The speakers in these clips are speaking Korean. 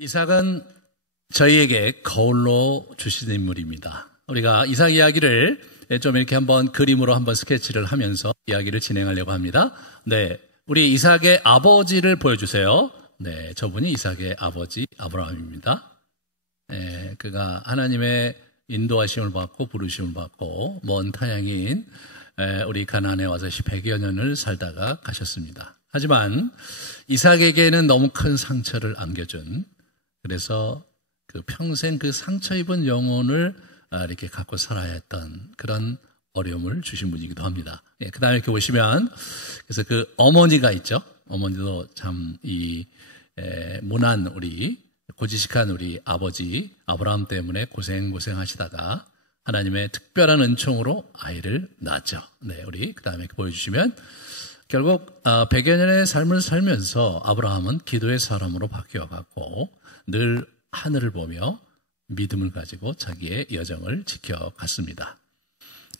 이삭은 저희에게 거울로 주신 인물입니다. 우리가 이삭 이야기를 좀 이렇게 한번 그림으로 한번 스케치를 하면서 이야기를 진행하려고 합니다. 네, 우리 이삭의 아버지를 보여주세요. 네, 저분이 이삭의 아버지 아브라함입니다. 네, 그가 하나님의 인도하심을 받고 부르심을 받고 먼 타향인 우리 가나안에 와서 100여 년을 살다가 가셨습니다. 하지만 이삭에게는 너무 큰 상처를 안겨준, 그래서 그 평생 그 상처 입은 영혼을 이렇게 갖고 살아야 했던 그런 어려움을 주신 분이기도 합니다. 예, 그 다음에 이렇게 보시면, 그래서 그 어머니가 있죠. 어머니도 참 무난 우리 고지식한 우리 아버지 아브라함 때문에 고생하시다가 하나님의 특별한 은총으로 아이를 낳았죠. 네, 우리 그 다음에 보여주시면, 결국 100여 년의 삶을 살면서 아브라함은 기도의 사람으로 바뀌어갔고 늘 하늘을 보며 믿음을 가지고 자기의 여정을 지켜갔습니다.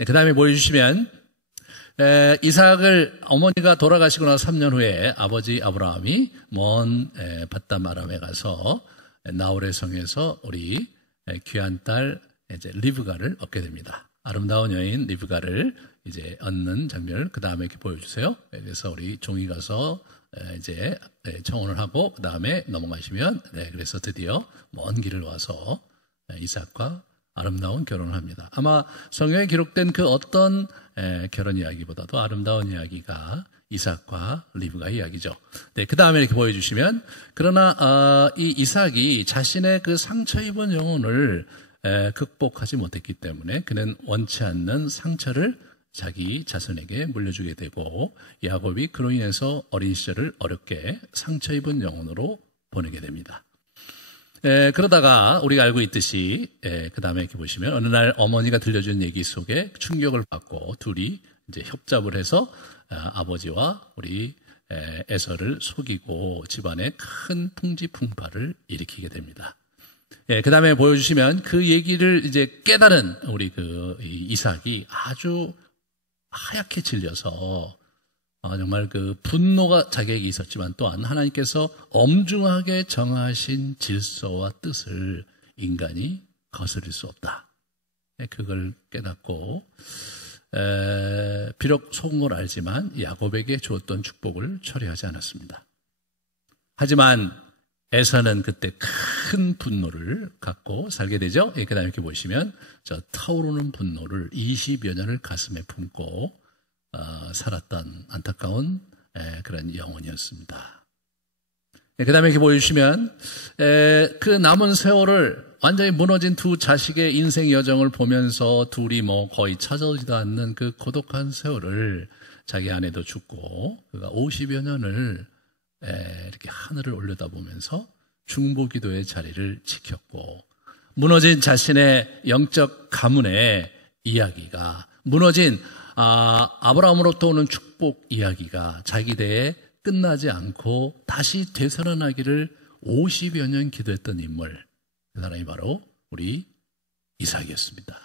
그 다음에 보여주시면, 이삭을 어머니가 돌아가시고 나서 3년 후에 아버지 아브라함이 먼 밧담 아람에 가서 나홀의 성에서 우리 귀한 딸 이제 리브가를 얻게 됩니다. 아름다운 여인 리브가를 이제 얻는 장면을 그 다음에 이렇게 보여주세요. 그래서 우리 종이 가서 이제 청혼을 하고 그 다음에 넘어가시면, 그래서 드디어 먼 길을 와서 이삭과 아름다운 결혼을 합니다. 아마 성경에 기록된 그 어떤 결혼 이야기보다도 아름다운 이야기가 이삭과 리브가의 이야기죠. 네, 그 다음에 이렇게 보여주시면, 그러나 이 이삭이 자신의 그 상처 입은 영혼을 극복하지 못했기 때문에 그는 원치 않는 상처를 자기 자손에게 물려주게 되고, 야곱이 그로 인해서 어린 시절을 어렵게 상처 입은 영혼으로 보내게 됩니다. 그러다가 우리가 알고 있듯이 그 다음에 이렇게 보시면, 어느 날 어머니가 들려준 얘기 속에 충격을 받고 둘이 이제 협잡을 해서 아버지와 우리 에서를 속이고 집안에 큰 풍지풍파를 일으키게 됩니다. 그 다음에 보여주시면, 그 얘기를 이제 깨달은 우리 이삭이 아주 하얗게 질려서 정말 그 분노가 자기에게 있었지만 또한 하나님께서 엄중하게 정하신 질서와 뜻을 인간이 거스릴 수 없다. 그걸 깨닫고 비록 속은 걸 알지만 야곱에게 주었던 축복을 처리하지 않았습니다. 하지만 에서는 그때 큰 분노를 갖고 살게 되죠. 그 다음에 이렇게 보시면, 저 타오르는 분노를 20여 년을 가슴에 품고 살았던 안타까운 그런 영혼이었습니다. 그 다음에 이렇게 보여주시면, 그 남은 세월을 완전히 무너진 두 자식의 인생 여정을 보면서 둘이 거의 찾아오지도 않는 그 고독한 세월을, 자기 아내도 죽고 그가 50여 년을 이렇게 하늘을 올려다보면서 중보기도의 자리를 지켰고, 무너진 자신의 영적 가문의 이야기가, 무너진 아브라함으로부터 오는 축복 이야기가 자기 대에 끝나지 않고 다시 되살아나기를 50여 년 기도했던 인물, 그 사람이 바로 우리 이삭이었습니다.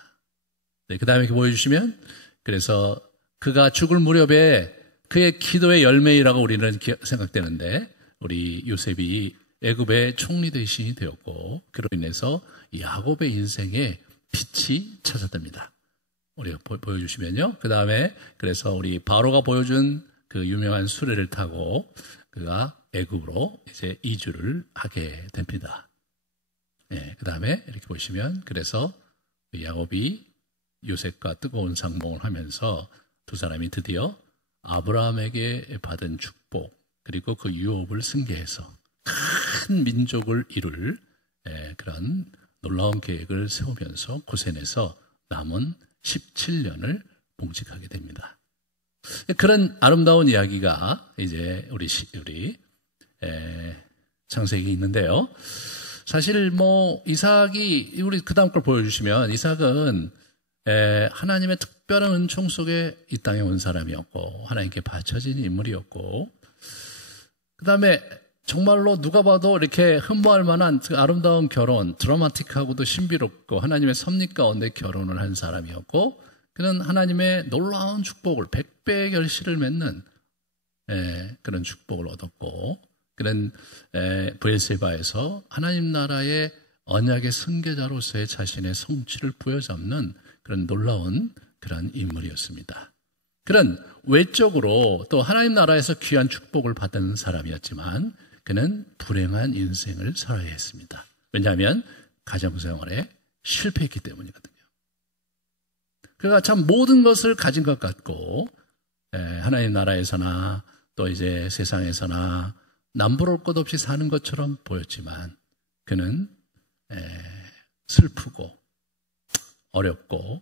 네, 그 다음에 이렇게 보여주시면, 그래서 그가 죽을 무렵에 그의 기도의 열매이라고 우리는 생각되는데, 우리 요셉이 애굽의 총리 대신이 되었고 그로 인해서 야곱의 인생에 빛이 찾아듭니다. 우리가 보여주시면요, 그 다음에 그래서 우리 바로가 보여준 그 유명한 수레를 타고 그가 애굽으로 이제 이주를 하게 됩니다. 그 다음에 이렇게 보시면, 그래서 야곱이 요셉과 뜨거운 상봉을 하면서 두 사람이 드디어 아브라함에게 받은 축복, 그리고 그 유업을 승계해서 큰 민족을 이룰 그런 놀라운 계획을 세우면서 고센에서 남은 17년을 봉직하게 됩니다. 그런 아름다운 이야기가 이제 우리 창세기에 있는데요. 사실 이삭이, 우리 그 다음 걸 보여주시면, 이삭은 하나님의 특별한 은총 속에 이 땅에 온 사람이었고 하나님께 바쳐진 인물이었고, 그 다음에 정말로 누가 봐도 이렇게 흠모할 만한 그 아름다운 결혼, 드라마틱하고도 신비롭고 하나님의 섭리 가운데 결혼을 한 사람이었고, 그는 하나님의 놀라운 축복을 100배의 결실을 맺는 그런 축복을 얻었고, 그런 브엘세바에서 하나님 나라의 언약의 선교자로서의 자신의 성취를 부여잡는 그런 놀라운 그런 인물이었습니다. 그런 외적으로 또 하나님 나라에서 귀한 축복을 받은 사람이었지만 그는 불행한 인생을 살아야 했습니다. 왜냐하면 가정생활에 실패했기 때문이거든요. 그가 참 모든 것을 가진 것 같고 하나님 나라에서나 또 이제 세상에서나 남부러울 것 없이 사는 것처럼 보였지만 그는 슬프고 어렵고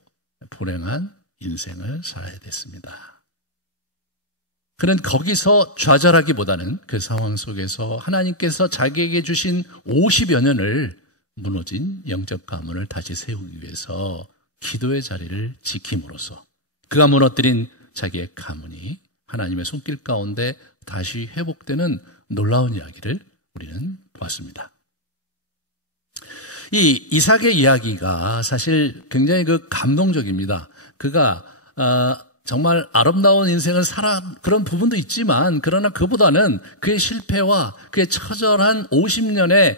불행한 인생을 살아야 됐습니다. 그는 거기서 좌절하기보다는 그 상황 속에서 하나님께서 자기에게 주신 50여 년을 무너진 영적 가문을 다시 세우기 위해서 기도의 자리를 지킴으로써 그가 무너뜨린 자기의 가문이 하나님의 손길 가운데 다시 회복되는 놀라운 이야기를 우리는 보았습니다. 이 이삭의 이야기가 사실 굉장히 감동적입니다. 그가 정말 아름다운 인생을 그런 부분도 있지만 그러나 그보다는 그의 실패와 그의 처절한 50년의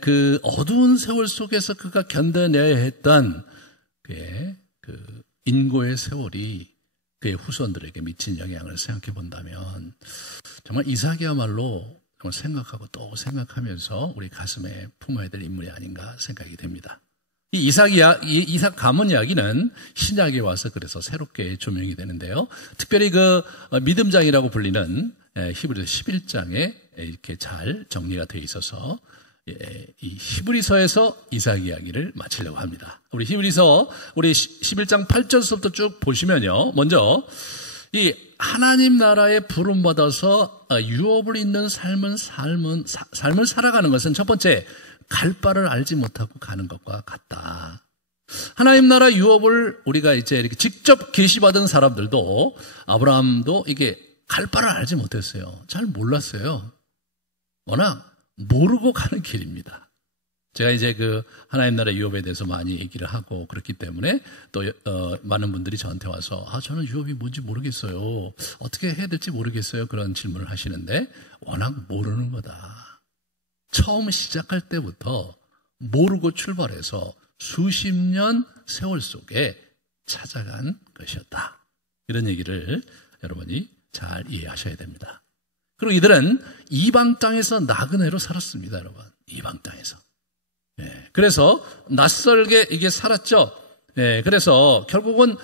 그 어두운 세월 속에서 그가 견뎌내야 했던 그의 그 인고의 세월이 그의 후손들에게 미친 영향을 생각해 본다면 정말 이삭이야말로 정말 생각하고 또 생각하면서 우리 가슴에 품어야 될 인물이 아닌가 생각이 됩니다. 이 이삭 가문 이야기는 신약에 와서 그래서 새롭게 조명이 되는데요. 특별히 그 믿음장이라고 불리는 히브리서 11장에 이렇게 잘 정리가 되어 있어서 이 히브리서에서 이삭 이야기를 마치려고 합니다. 우리 히브리서 우리 11장 8절서부터 쭉 보시면요. 먼저 이 하나님 나라에 부름받아서 유업을 잇는 삶을 살아가는 것은 첫 번째 갈 바를 알지 못하고 가는 것과 같다. 하나님 나라 유업을 우리가 이제 이렇게 직접 계시받은 사람들도 아브라함도 이게 갈 바를 알지 못했어요. 잘 몰랐어요. 워낙 모르고 가는 길입니다. 제가 이제 그 하나님 나라 유업에 대해서 많이 얘기를 하고 그렇기 때문에 또 많은 분들이 저한테 와서 저는 유업이 뭔지 모르겠어요. 어떻게 해야 될지 모르겠어요. 그런 질문을 하시는데 워낙 모르는 거다. 처음 시작할 때부터 모르고 출발해서 수십 년 세월 속에 찾아간 것이었다. 이런 얘기를 여러분이 잘 이해하셔야 됩니다. 그리고 이들은 이방 땅에서 나그네로 살았습니다, 여러분. 이방 땅에서. 그래서 낯설게 이게 살았죠. 그래서 결국은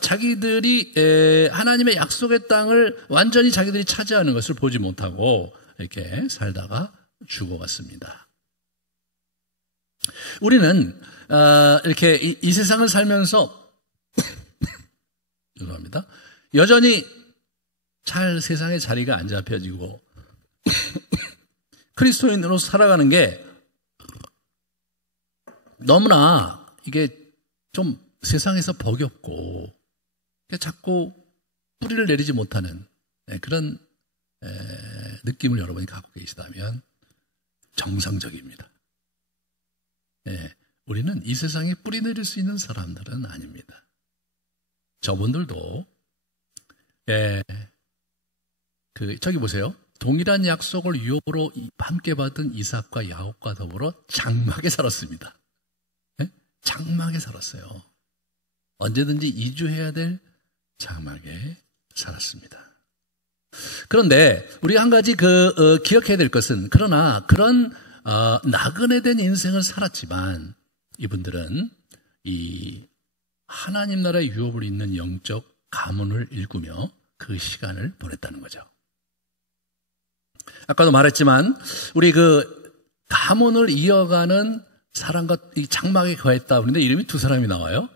자기들이 하나님의 약속의 땅을 완전히 자기들이 차지하는 것을 보지 못하고 이렇게 살다가 죽어갔습니다. 우리는 이렇게 이 세상을 살면서 죄송합니다. 여전히 잘 세상에 자리가 안 잡혀지고 그리스도인으로 살아가는 게 너무나 이게 좀 세상에서 버겁고 자꾸 뿌리를 내리지 못하는 그런 느낌을 여러분이 갖고 계시다면 정상적입니다. 우리는 이 세상에 뿌리 내릴 수 있는 사람들은 아닙니다. 저분들도 저기 보세요. 동일한 약속을 유업으로 함께 받은 이삭과 야곱과 더불어 장막에 살았습니다. 장막에 살았어요. 언제든지 이주해야 될 장막에 살았습니다. 그런데 우리가 한 가지 기억해야 될 것은 그러나 그런 나그네된 인생을 살았지만 이분들은 이 하나님 나라의 유업을 잇는 영적 가문을 일구며 그 시간을 보냈다는 거죠. 아까도 말했지만 우리 그 가문을 이어가는 사람과 이 장막에 거했다. 그런데 이름이 두 사람이 나와요.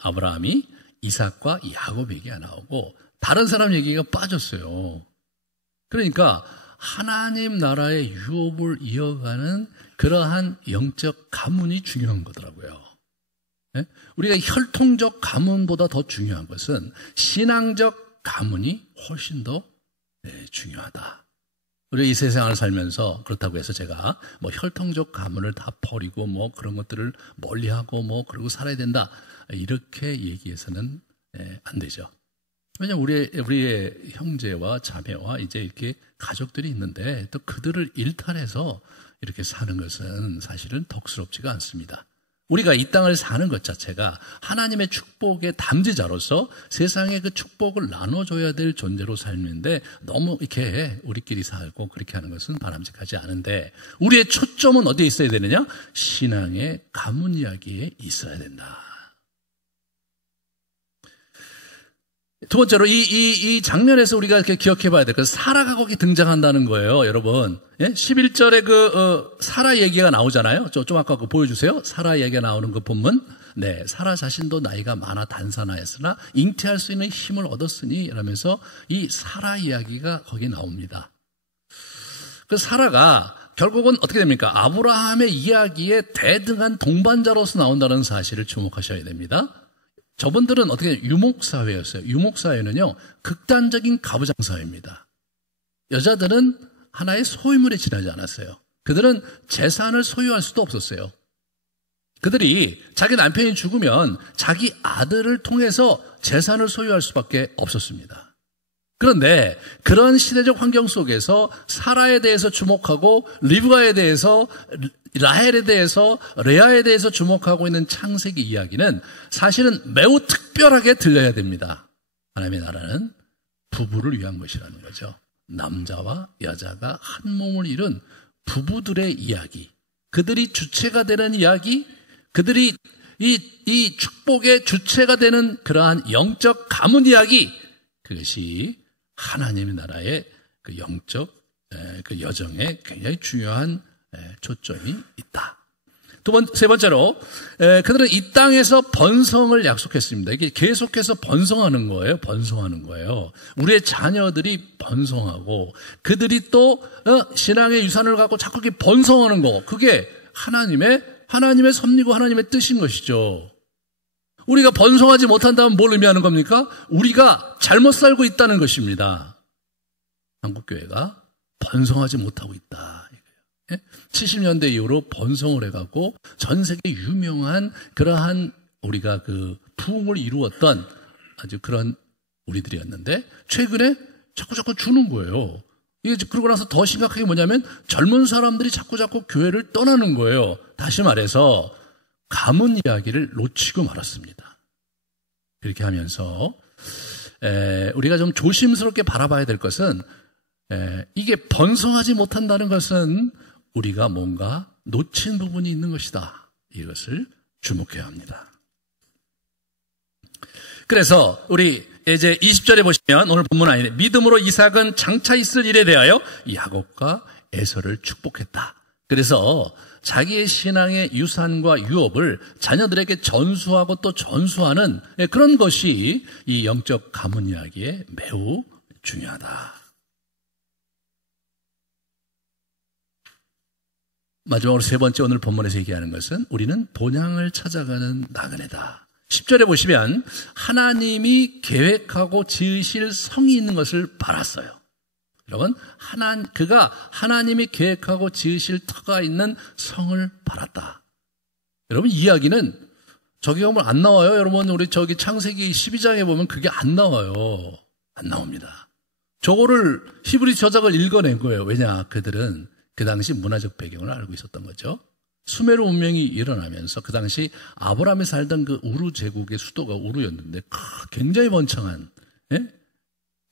아브라함이 이삭과 야곱 얘기가 나오고 다른 사람 얘기가 빠졌어요. 그러니까 하나님 나라의 유업을 이어가는 그러한 영적 가문이 중요한 거더라고요. 우리가 혈통적 가문보다 더 중요한 것은 신앙적 가문이 훨씬 더 중요하다. 우리가 이 세상을 살면서 그렇다고 해서 제가 뭐 혈통적 가문을 다 버리고 뭐 그런 것들을 멀리하고 뭐 그러고 살아야 된다 이렇게 얘기해서는 안 되죠. 왜냐하면 우리의 형제와 자매와 이제 이렇게 가족들이 있는데 또 그들을 일탈해서 이렇게 사는 것은 사실은 덕스럽지가 않습니다. 우리가 이 땅을 사는 것 자체가 하나님의 축복의 담지자로서 세상에 그 축복을 나눠줘야 될 존재로 살는데 너무 이렇게 우리끼리 살고 그렇게 하는 것은 바람직하지 않은데 우리의 초점은 어디에 있어야 되느냐? 신앙의 가문 이야기에 있어야 된다. 두 번째로 이 장면에서 우리가 이렇게 기억해 봐야 될 것은 사라가 거기 등장한다는 거예요, 여러분. 11절에 사라 얘기가 나오잖아요. 좀 아까 보여주세요. 사라 얘기가 나오는 그 본문. 네, 사라 자신도 나이가 많아 단산하였으나 잉태할 수 있는 힘을 얻었으니 이러면서 이 사라 이야기가 거기 나옵니다. 그 사라가 결국은 어떻게 됩니까? 아브라함의 이야기에 대등한 동반자로서 나온다는 사실을 주목하셔야 됩니다. 저분들은 어떻게 유목사회였어요. 유목사회는요, 극단적인 가부장사회입니다. 여자들은 하나의 소유물에 지나지 않았어요. 그들은 재산을 소유할 수도 없었어요. 그들이 자기 남편이 죽으면 자기 아들을 통해서 재산을 소유할 수밖에 없었습니다. 그런데 그런 시대적 환경 속에서 사라에 대해서 주목하고 리브가에 대해서 라헬에 대해서 레아에 대해서 주목하고 있는 창세기 이야기는 사실은 매우 특별하게 들려야 됩니다. 하나님의 나라는 부부를 위한 것이라는 거죠. 남자와 여자가 한 몸을 이룬 부부들의 이야기, 그들이 주체가 되는 이야기, 그들이 이 축복의 주체가 되는 그러한 영적 가문 이야기, 그것이 하나님의 나라의 그 영적 그 여정에 굉장히 중요한 초점이 있다. 세 번째로 그들은 이 땅에서 번성을 약속했습니다. 이게 계속해서 번성하는 거예요. 번성하는 거예요. 우리의 자녀들이 번성하고 그들이 또 신앙의 유산을 갖고 자꾸 이렇게 번성하는 거, 그게 하나님의 섭리고 하나님의 뜻인 것이죠. 우리가 번성하지 못한다면 뭘 의미하는 겁니까? 우리가 잘못 살고 있다는 것입니다. 한국교회가 번성하지 못하고 있다. 70년대 이후로 번성을 해가고 전 세계 유명한 그러한 우리가 그 부흥을 이루었던 아주 그런 우리들이었는데 최근에 자꾸 주는 거예요. 그러고 나서 더 심각하게 뭐냐면 젊은 사람들이 자꾸 교회를 떠나는 거예요. 다시 말해서 가문 이야기를 놓치고 말았습니다. 그렇게 하면서 우리가 좀 조심스럽게 바라봐야 될 것은 이게 번성하지 못한다는 것은 우리가 뭔가 놓친 부분이 있는 것이다. 이것을 주목해야 합니다. 그래서 우리 이제 20절에 보시면 오늘 본문 아니네. 믿음으로 이삭은 장차 있을 일에 대하여 야곱과 에서를 축복했다. 그래서 자기의 신앙의 유산과 유업을 자녀들에게 전수하고 또 전수하는 그런 것이 이 영적 가문 이야기에 매우 중요하다. 마지막으로 세 번째 오늘 본문에서 얘기하는 것은 우리는 본향을 찾아가는 나그네다. 10절에 보시면 하나님이 계획하고 지으실 성이 있는 것을 알았어요. 여러분, 그가 하나님이 계획하고 지으실 터가 있는 성을 바랐다. 여러분, 이야기는 저기 보면 안 나와요. 여러분, 우리 저기 창세기 12장에 보면 그게 안 나와요. 안 나옵니다. 저거를 히브리 저작을 읽어낸 거예요. 왜냐? 그들은 그 당시 문화적 배경을 알고 있었던 거죠. 수메르 문명이 일어나면서 그 당시 아브라함이 살던 그 우루 제국의 수도가 우루였는데 굉장히 번창한,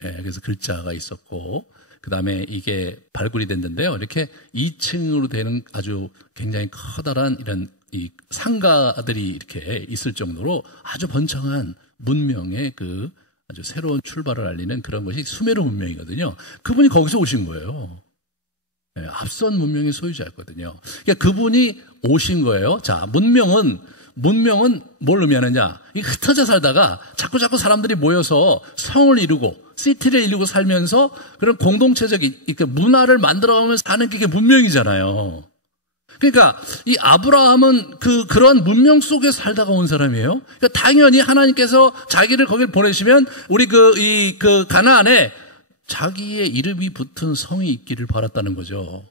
그래서 글자가 있었고, 그 다음에 이게 발굴이 됐는데요. 이렇게 2층으로 되는 아주 굉장히 커다란 이런 이 상가들이 이렇게 있을 정도로 아주 번창한 문명의 그 아주 새로운 출발을 알리는 그런 것이 수메르 문명이거든요. 그분이 거기서 오신 거예요. 앞선 문명의 소유자였거든요. 그러니까 그분이 오신 거예요. 자, 문명은 뭘 의미하느냐? 이 흩어져 살다가 자꾸 사람들이 모여서 성을 이루고 시티를 이루고 살면서 그런 공동체적인 문화를 만들어가면서 사는 게 문명이잖아요. 그러니까 이 아브라함은 그런 문명 속에 살다가 온 사람이에요. 그러니까 당연히 하나님께서 자기를 거길 보내시면 우리 그 가나안에 자기의 이름이 붙은 성이 있기를 바랐다는 거죠.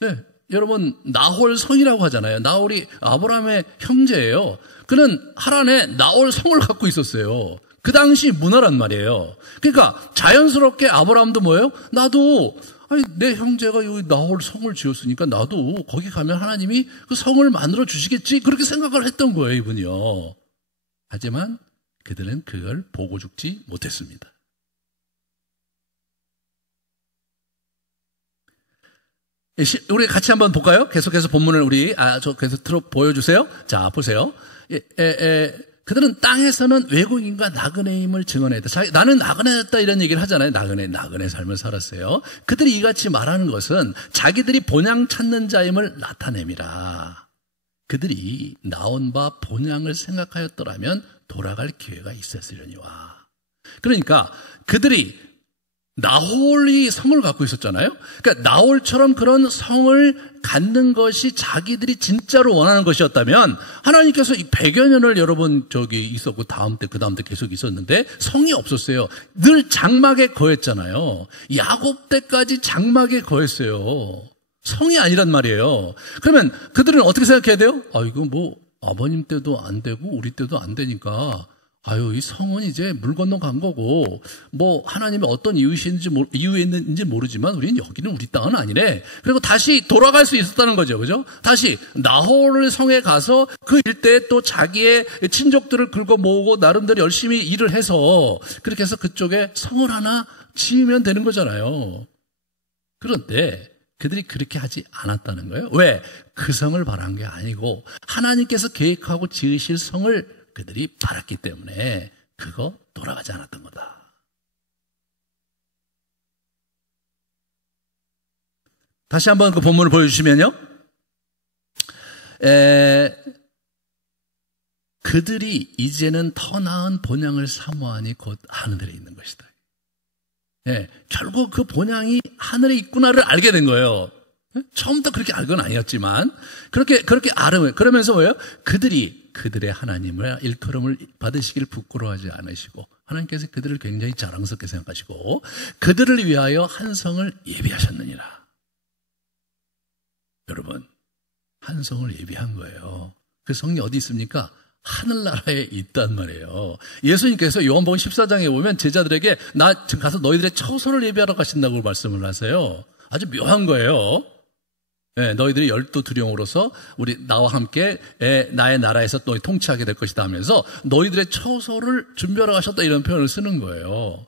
네, 여러분, 나홀 성이라고 하잖아요. 나홀이 아브라함의 형제예요. 그는 하란에 나홀 성을 갖고 있었어요. 그 당시 문화란 말이에요. 그러니까 자연스럽게 아브라함도 뭐예요? 나도 내 형제가 여기 나홀 성을 지었으니까 나도 거기 가면 하나님이 그 성을 만들어 주시겠지, 그렇게 생각을 했던 거예요, 이분이요. 하지만 그들은 그걸 보고 죽지 못했습니다. 우리 같이 한번 볼까요? 계속해서 본문을 계속 보여주세요. 자, 보세요. 그들은 땅에서는 외국인과 나그네임을 증언했다. 나는 나그네였다, 이런 얘기를 하잖아요. 나그네 삶을 살았어요. 그들이 이같이 말하는 것은 자기들이 본향 찾는 자임을 나타냄이라. 그들이 나온 바 본향을 생각하였더라면 돌아갈 기회가 있었으려니와. 그러니까 그들이 나홀이 성을 갖고 있었잖아요. 그러니까 나홀처럼 그런 성을 갖는 것이 자기들이 진짜로 원하는 것이었다면 하나님께서 이 100여 년을 여러분 있었고 그 다음 때 계속 있었는데 성이 없었어요. 늘 장막에 거했잖아요. 야곱 때까지 장막에 거했어요. 성이 아니란 말이에요. 그러면 그들은 어떻게 생각해야 돼요? 이거 뭐 아버님 때도 안 되고 우리 때도 안 되니까 이 성은 이제 물 건너 간 거고, 뭐, 하나님이 어떤 이유였는지 모르지만, 여기는 우리 땅은 아니래. 그리고 다시 돌아갈 수 있었다는 거죠. 그죠? 다시, 나홀 성에 가서 그 일대에 또 자기의 친족들을 긁어 모으고, 나름대로 열심히 일을 해서, 그렇게 해서 그쪽에 성을 하나 지으면 되는 거잖아요. 그런데, 그들이 그렇게 하지 않았다는 거예요. 왜? 그 성을 바란 게 아니고, 하나님께서 계획하고 지으실 성을 그들이 바랐기 때문에 그거 돌아가지 않았던 거다. 다시 한번 그 본문을 보여주시면요. 그들이 이제는 더 나은 본향을 사모하니 곧 하늘에 있는 것이다. 결국 그 본향이 하늘에 있구나를 알게 된 거예요. 처음부터 그렇게 알 건 아니었지만 그렇게 알으면, 그러면서 뭐예요? 그들의 하나님을 일컬음을 받으시길 부끄러워하지 않으시고, 하나님께서 그들을 굉장히 자랑스럽게 생각하시고 그들을 위하여 한 성을 예비하셨느니라. 여러분, 한 성을 예비한 거예요. 그 성이 어디 있습니까? 하늘나라에 있단 말이에요. 예수님께서 요한복음 14장에 보면 제자들에게 나 지금 가서 너희들의 처소를 예비하러 가신다고 말씀을 하세요. 아주 묘한 거예요. 너희들이 열두 두령으로서 나와 함께 나의 나라에서 너희 통치하게 될 것이다 하면서 너희들의 처소를 준비하러 가셨다, 이런 표현을 쓰는 거예요.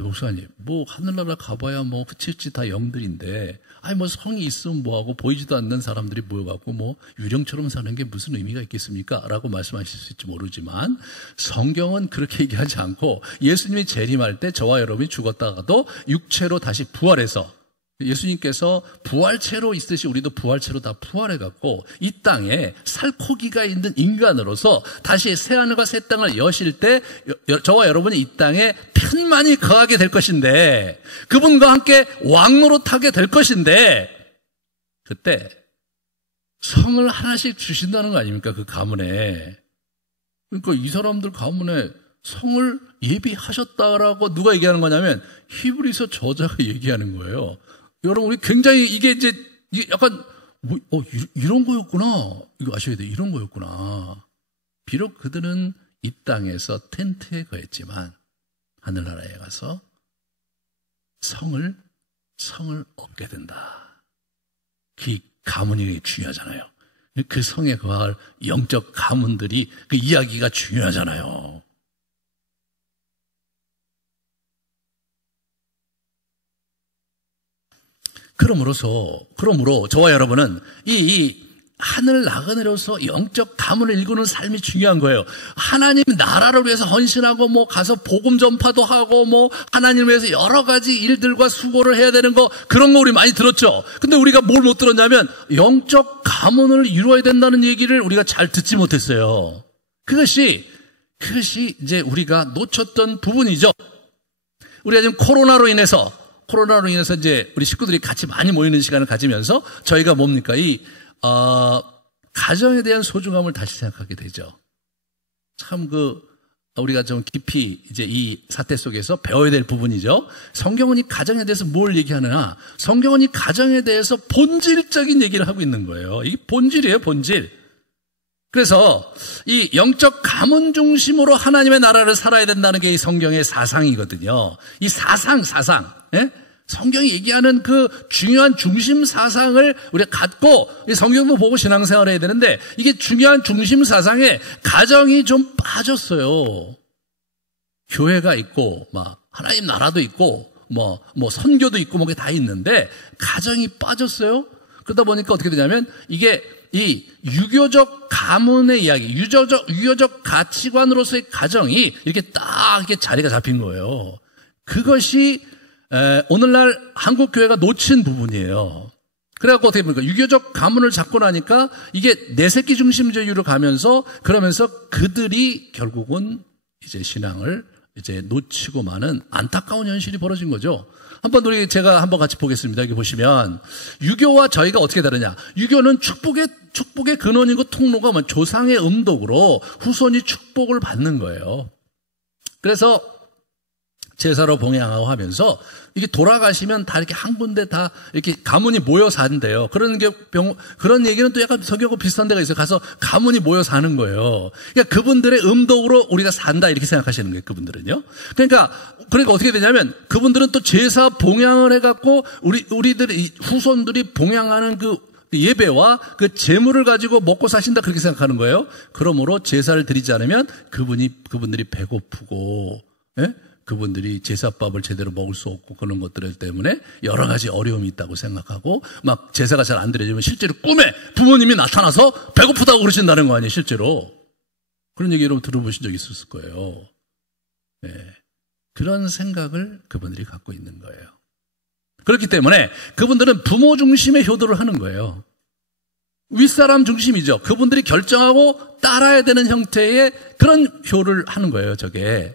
목사님, 뭐 하늘나라 가봐야 뭐 흐칠지 다 영들인데, 뭐 성이 있으면 뭐하고 보이지도 않는 사람들이 모여갖고 뭐 유령처럼 사는 게 무슨 의미가 있겠습니까? 라고 말씀하실 수 있을지 모르지만 성경은 그렇게 얘기하지 않고, 예수님이 재림할 때 저와 여러분이 죽었다가도 육체로 다시 부활해서, 예수님께서 부활체로 있듯이 우리도 부활체로 다 부활해갖고 이 땅에 살코기가 있는 인간으로서 다시 새하늘과 새 땅을 여실 때 저와 여러분이 이 땅에 편만히 거하게 될 것인데, 그분과 함께 왕노릇하게 될 것인데, 그때 성을 하나씩 주신다는 거 아닙니까? 그 가문에. 그러니까 이 사람들 가문에 성을 예비하셨다라고 누가 얘기하는 거냐면 히브리서 저자가 얘기하는 거예요. 여러분, 우리 굉장히 이게 약간 이런 거였구나. 이거 아셔야 돼요. 이런 거였구나. 비록 그들은 이 땅에서 텐트에 거했지만 하늘나라에 가서 성을 얻게 된다. 그 가문이 중요하잖아요. 그 성에 거할 영적 가문들이, 그 이야기가 중요하잖아요. 그러므로 저와 여러분은 이 하늘 나그네로서 영적 가문을 일구는 삶이 중요한 거예요. 하나님 나라를 위해서 헌신하고 뭐 가서 복음 전파도 하고 뭐 하나님을 위해서 여러 가지 일들과 수고를 해야 되는 거, 그런 거 우리 많이 들었죠. 근데 우리가 뭘 못 들었냐면 영적 가문을 이루어야 된다는 얘기를 우리가 잘 듣지 못했어요. 그것이 이제 우리가 놓쳤던 부분이죠. 우리가 지금 코로나로 인해서 이제 우리 식구들이 같이 많이 모이는 시간을 가지면서 저희가 뭡니까? 가정에 대한 소중함을 다시 생각하게 되죠. 참 우리가 좀 깊이 이제 이 사태 속에서 배워야 될 부분이죠. 성경은 이 가정에 대해서 뭘 얘기하느냐? 성경은 이 가정에 대해서 본질적인 얘기를 하고 있는 거예요. 이게 본질이에요, 본질. 그래서 이 영적 가문 중심으로 하나님의 나라를 살아야 된다는 게 이 성경의 사상이거든요. 이 사상, 예? 성경이 얘기하는 그 중요한 중심 사상을 우리가 갖고 성경도 보고 신앙생활을 해야 되는데 이게 중요한 중심 사상에 가정이 좀 빠졌어요. 교회가 있고 막 하나님 나라도 있고 뭐 선교도 있고 뭐 다 있는데 가정이 빠졌어요. 그러다 보니까 어떻게 되냐면 이게 이 유교적 가문의 이야기, 유교적 가치관으로서의 가정이 이렇게 딱 이렇게 자리가 잡힌 거예요. 그것이 오늘날 한국 교회가 놓친 부분이에요. 그래갖고 어떻게 보니까 유교적 가문을 잡고 나니까 이게 내 새끼 중심주의로 가면서 그러면서 그들이 결국은 이제 신앙을 이제 놓치고 마는 안타까운 현실이 벌어진 거죠. 제가 한번 같이 보겠습니다. 여기 보시면 유교와 저희가 어떻게 다르냐? 유교는 축복의 근원이고 통로가 뭐 조상의 음덕으로 후손이 축복을 받는 거예요. 그래서 제사로 봉양하고 하면서 이게 돌아가시면 다 이렇게 한 군데 다 이렇게 가문이 모여 산대요. 그런 얘기는 또 약간 성경하고 비슷한 데가 있어요. 가서 가문이 모여 사는 거예요. 그러니까 그분들의 음덕으로 우리가 산다 이렇게 생각하시는 거예요. 그분들은요. 그러니까 어떻게 되냐면 그분들은 또 제사 봉양을 해갖고 우리들 후손들이 봉양하는 그 예배와 그 재물을 가지고 먹고 사신다 그렇게 생각하는 거예요. 그러므로 제사를 드리지 않으면 그분들이 배고프고, 예? 그분들이 제사밥을 제대로 먹을 수 없고 그런 것들 때문에 여러 가지 어려움이 있다고 생각하고 막 제사가 잘 안 드려지면 실제로 꿈에 부모님이 나타나서 배고프다고 그러신다는 거 아니에요, 실제로. 그런 얘기 여러분 들어보신 적 있었을 거예요. 네. 그런 생각을 그분들이 갖고 있는 거예요. 그렇기 때문에 그분들은 부모 중심의 효도를 하는 거예요. 윗사람 중심이죠. 그분들이 결정하고 따라야 되는 형태의 그런 효를 하는 거예요, 저게.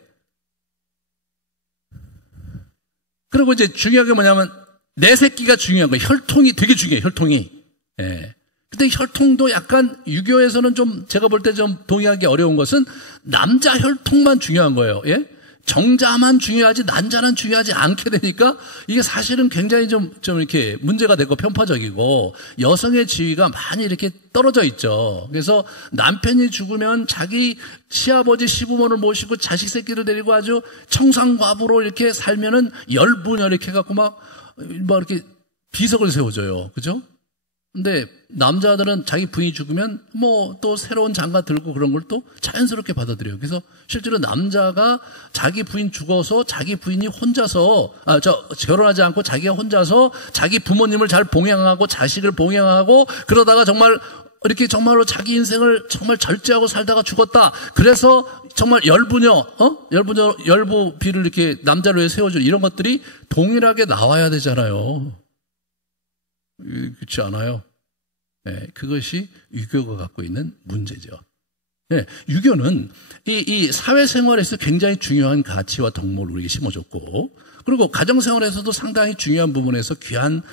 그리고 이제 중요한 게 뭐냐면 내 새끼가 중요한 거예요. 혈통이 되게 중요해요. 혈통이. 예. 근데 혈통도 약간 유교에서는 좀 제가 볼 때 좀 동의하기 어려운 것은 남자 혈통만 중요한 거예요. 예? 정자만 중요하지 난자는 중요하지 않게 되니까 이게 사실은 굉장히 좀 이렇게 문제가 되고 편파적이고 여성의 지위가 많이 이렇게 떨어져 있죠. 그래서 남편이 죽으면 자기 시아버지 시부모를 모시고 자식 새끼를 데리고 아주 청산과부로 이렇게 살면은 열부녀 이렇게 해갖고 막 이렇게 비석을 세워줘요. 그죠? 근데 남자들은 자기 부인이 죽으면 뭐 또 새로운 장가 들고 그런 걸 또 자연스럽게 받아들여요. 그래서 실제로 남자가 자기 부인 죽어서 자기 부인이 혼자서 결혼하지 않고 자기가 혼자서 자기 부모님을 잘 봉양하고 자식을 봉양하고 그러다가 정말로 자기 인생을 정말 절제하고 살다가 죽었다. 그래서 정말 열부비를 이렇게 남자를 위해 세워주는 이런 것들이 동일하게 나와야 되잖아요. 그렇지 않아요? 네, 그것이 유교가 갖고 있는 문제죠. 네, 유교는 이 사회생활에서 굉장히 중요한 가치와 덕목을 우리에게 심어줬고, 그리고 가정생활에서도 상당히 중요한 부분에서 귀한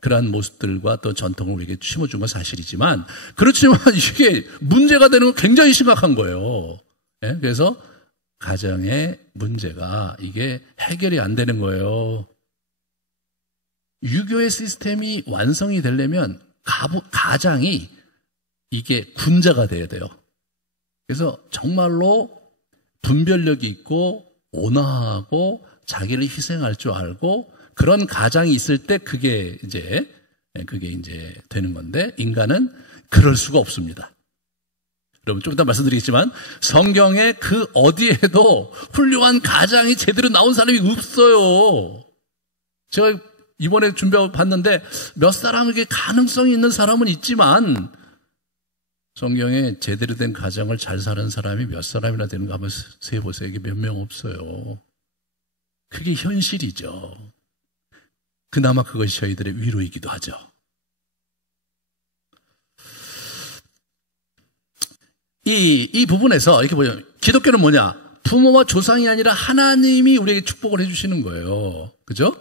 그러한 모습들과 또 전통을 우리에게 심어준 건 사실이지만, 그렇지만 이게 문제가 되는 건 굉장히 심각한 거예요. 네, 그래서 가정의 문제가 이게 해결이 안 되는 거예요. 유교의 시스템이 완성이 되려면 가장이 이게 군자가 돼야 돼요. 그래서 정말로 분별력이 있고 온화하고 자기를 희생할 줄 알고 그런 가장이 있을 때 그게 이제 되는 건데 인간은 그럴 수가 없습니다. 여러분 좀 이따 말씀드리겠지만 성경에 그 어디에도 훌륭한 가장이 제대로 나온 사람이 없어요. 제가 이번에 준비하고 봤는데 몇 사람에게 가능성이 있는 사람은 있지만 성경에 제대로 된 가정을 잘 사는 사람이 몇 사람이나 되는가 한번 세보세요. 이게 몇 명 없어요. 그게 현실이죠. 그나마 그것이 저희들의 위로이기도 하죠. 이 부분에서 이렇게 보면 기독교는 뭐냐? 부모와 조상이 아니라 하나님이 우리에게 축복을 해주시는 거예요. 그죠?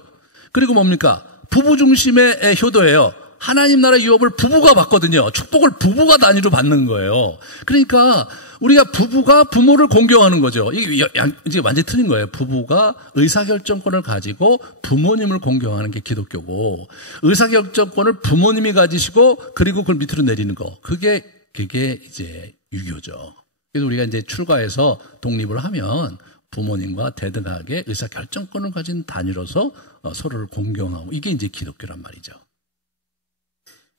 그리고 뭡니까? 부부 중심의 효도예요. 하나님 나라 유업을 부부가 받거든요. 축복을 부부가 단위로 받는 거예요. 그러니까 우리가 부부가 부모를 공경하는 거죠. 이게 완전히 틀린 거예요. 부부가 의사결정권을 가지고 부모님을 공경하는 게 기독교고 의사결정권을 부모님이 가지시고 그리고 그걸 밑으로 내리는 거. 그게 그게 이제 유교죠. 그래서 우리가 이제 출가해서 독립을 하면 부모님과 대등하게 의사결정권을 가진 단위로서 서로를 공경하고, 이게 이제 기독교란 말이죠.